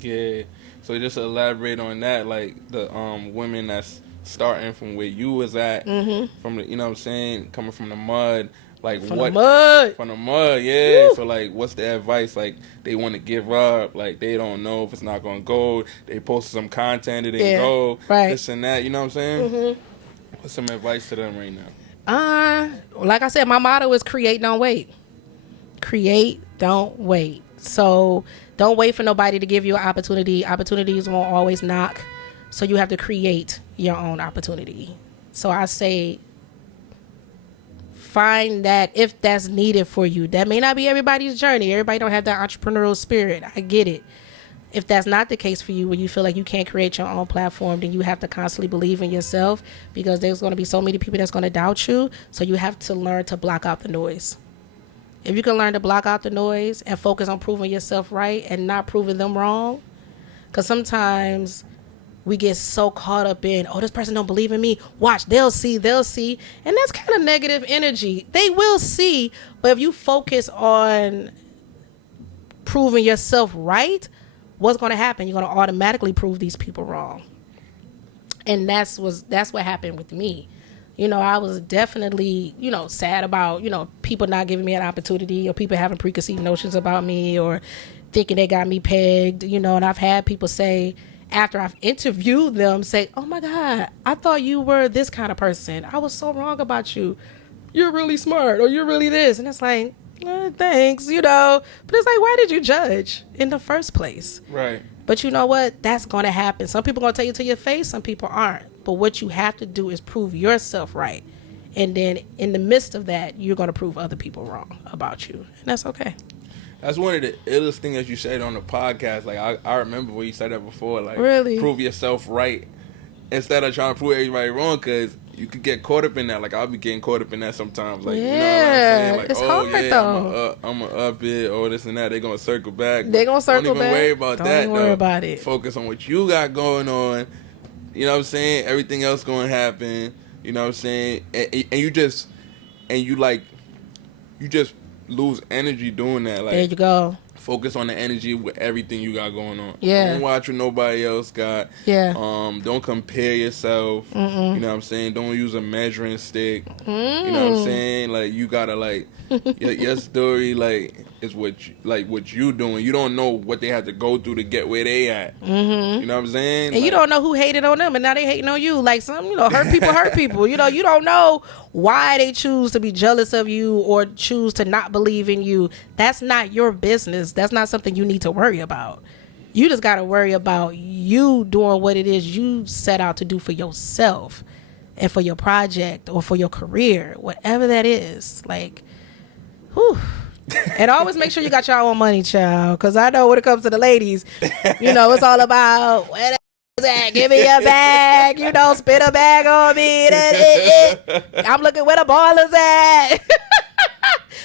Yeah. So just elaborate on that, like the women that's starting from where you was at, from the, you know what I'm saying, coming from the mud, like from the mud, yeah. Woo. So like, what's the advice? Like, they want to give up, like they don't know if it's not gonna go. They posted some content, it didn't go, right? This and that, you know what I'm saying? Mm-hmm. What's some advice to them right now? Like I said, my motto is create, don't wait. Create, don't wait. So don't wait for nobody to give you an opportunity. Opportunities won't always knock. So you have to create your own opportunity. So I say, find that if that's needed for you. That may not be everybody's journey. Everybody don't have that entrepreneurial spirit. I get it. If that's not the case for you, where you feel like you can't create your own platform, then you have to constantly believe in yourself, because there's going to be so many people that's going to doubt you. So you have to learn to block out the noise. If you can learn to block out the noise and focus on proving yourself right and not proving them wrong, because sometimes we get so caught up in, this person don't believe in me. Watch, they'll see. And that's kind of negative energy. They will see, but if you focus on proving yourself right, what's going to happen? You're going to automatically prove these people wrong. And that's what happened with me. I was definitely, sad about, people not giving me an opportunity, or people having preconceived notions about me, or thinking they got me pegged, and I've had people say, after I've interviewed them, say, oh my God, I thought you were this kind of person. I was so wrong about you. You're really smart, or you're really this. And it's like, thanks, But it's like, why did you judge in the first place? Right. But you know what? That's going to happen. Some people are going to tell you to your face, some people aren't. But what you have to do is prove yourself right. And then in the midst of that, you're going to prove other people wrong about you. And that's okay. That's one of the illest things that you said on the podcast. Like, I remember when you said that before. Like, really? Prove yourself right instead of trying to prove everybody wrong, because you could get caught up in that. Like, I'll be getting caught up in that sometimes. Like, yeah, you know what I'm saying? Like, it's hard, though. I'm going to up it, this and that. They're going to circle back. They're going to circle back. Don't even worry about that. Don't worry about it. Focus on what you got going on. You know what I'm saying? Everything else going to happen. You know what I'm saying? And you just lose energy doing that. Like, there you go. Focus on the energy with everything you got going on. Yeah. Don't watch what nobody else got. Yeah. Don't compare yourself. Mm-mm. You know what I'm saying? Don't use a measuring stick. You know what I'm saying? Like, you gotta, like, your story, like, is what you doing. You don't know what they had to go through to get where they at. Mm-hmm. You know what I'm saying? And you don't know who hated on them, and now they hating on you. Like some, hurt people. You don't know why they choose to be jealous of you or choose to not believe in you. That's not your business. That's not something you need to worry about. You just got to worry about you doing what it is you set out to do for yourself and for your project or for your career, whatever that is. Like, whew. And always make sure you got your own money, child, because I know when it comes to the ladies, it's all about, where the at? Give me a bag, spit a bag on me. I'm looking where the ball is at.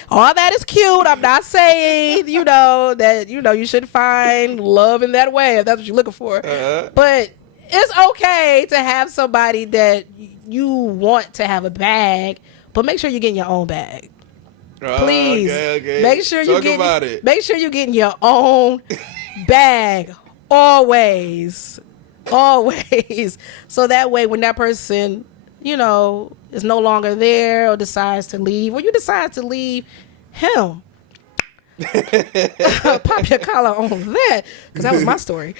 All that is cute. I'm not saying, that, you should find love in that way if that's what you're looking for. But it's okay to have somebody that you want to have a bag, but make sure you're getting your own bag. Please. Okay. Make sure you're getting your own bag. Always. So that way when that person, is no longer there or decides to leave, or you decide to leave him, pop your collar on that, because that was my story.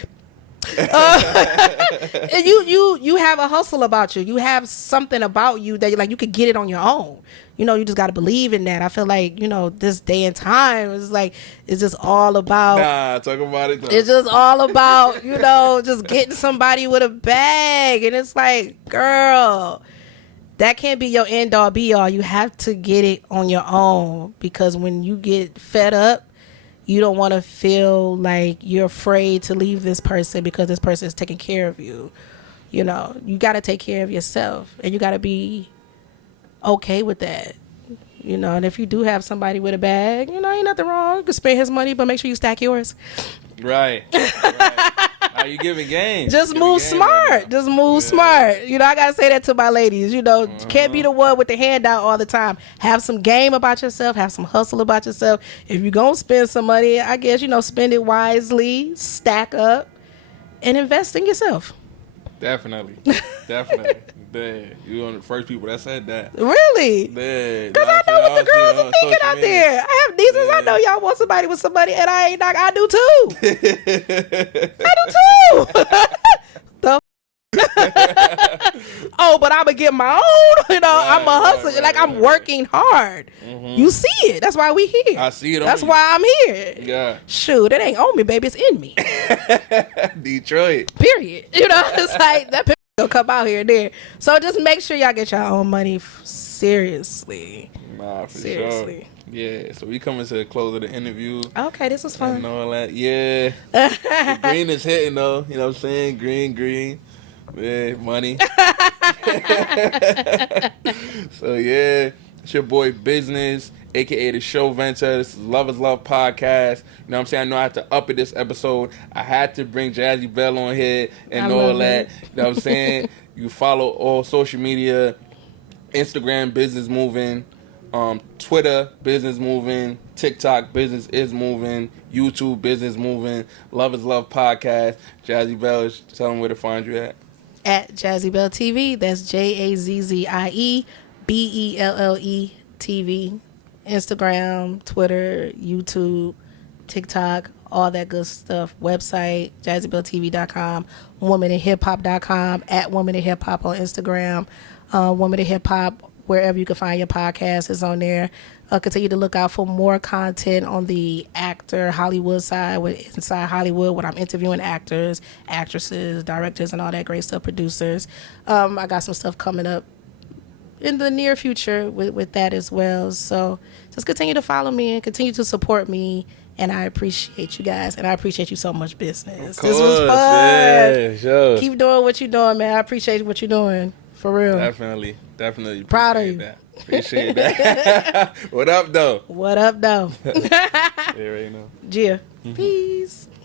And you have a hustle about you. You have something about you that you could get it on your own. You just got to believe in that. I feel like, this day and time is it's just all about. Nah, talk about it though. It's just all about, just getting somebody with a bag. And it's like, girl, that can't be your end all be all. You have to get it on your own, because when you get fed up, you don't want to feel like you're afraid to leave this person because this person is taking care of you. You got to take care of yourself, and you got to be okay with that. And if you do have somebody with a bag, ain't nothing wrong. You can spend his money, but make sure you stack yours. Right. Are you giving game? Just move smart. Just move smart. I gotta say that to my ladies. Can't be the one with the handout all the time. Have some game about yourself. Have some hustle about yourself. If you're gonna spend some money, I guess spend it wisely. Stack up and invest in yourself. Definitely. Man, you one of the first people that said that. Really? Because I know what the girls are thinking out there. I have nieces. I know y'all want somebody with some money, and I do too. The oh, but I'm gonna get my own. I'm a hustler. Right, I'm working hard. Mm-hmm. You see it. That's why we here. I see it. That's why I'm here. Yeah. Shoot, it ain't on me, baby. It's in me. Detroit. Period. It's like that. Will come out here and there. So just make sure y'all get your own money seriously. Nah, for seriously. Sure. Yeah. So we coming to the close of the interview. Okay, this was fun. And all that. Yeah. The green is hitting though. You know what I'm saying? Green. Yeah, money. So yeah, it's your boy Business, aka the Show Venture. This is Love is Love podcast. You know what I'm saying? I know I had to up it this episode. I had to bring Jazzie Belle on here and all that. You know what I'm saying? You follow all social media, Instagram Business Moving, Twitter Business Moving, TikTok Business is Moving, YouTube Business Moving, Love is Love podcast. Jazzie Belle, tell them where to find you at. At Jazzie Belle TV. That's JAZZIE BELLE TV. Instagram, Twitter, YouTube, TikTok, all that good stuff. Website, JazzieBelleTV.com, WomanInHipHop.com, at WomanInHipHop on Instagram, Woman in Hip Hop, wherever you can find your podcast is on there. Continue to look out for more content on the actor Hollywood side, with Inside Hollywood, when I'm interviewing actors, actresses, directors, and all that great stuff, producers. I got some stuff coming up in the near future with that as well. So just continue to follow me and continue to support me. And I appreciate you guys. And I appreciate you so much, Business. Of course, this was fun. Yeah, sure. Keep doing what you're doing, man. I appreciate what you're doing. For real. Definitely. Proud of you. That. Appreciate that. What up, though? What up, though? Yeah, right now. Gia. Peace.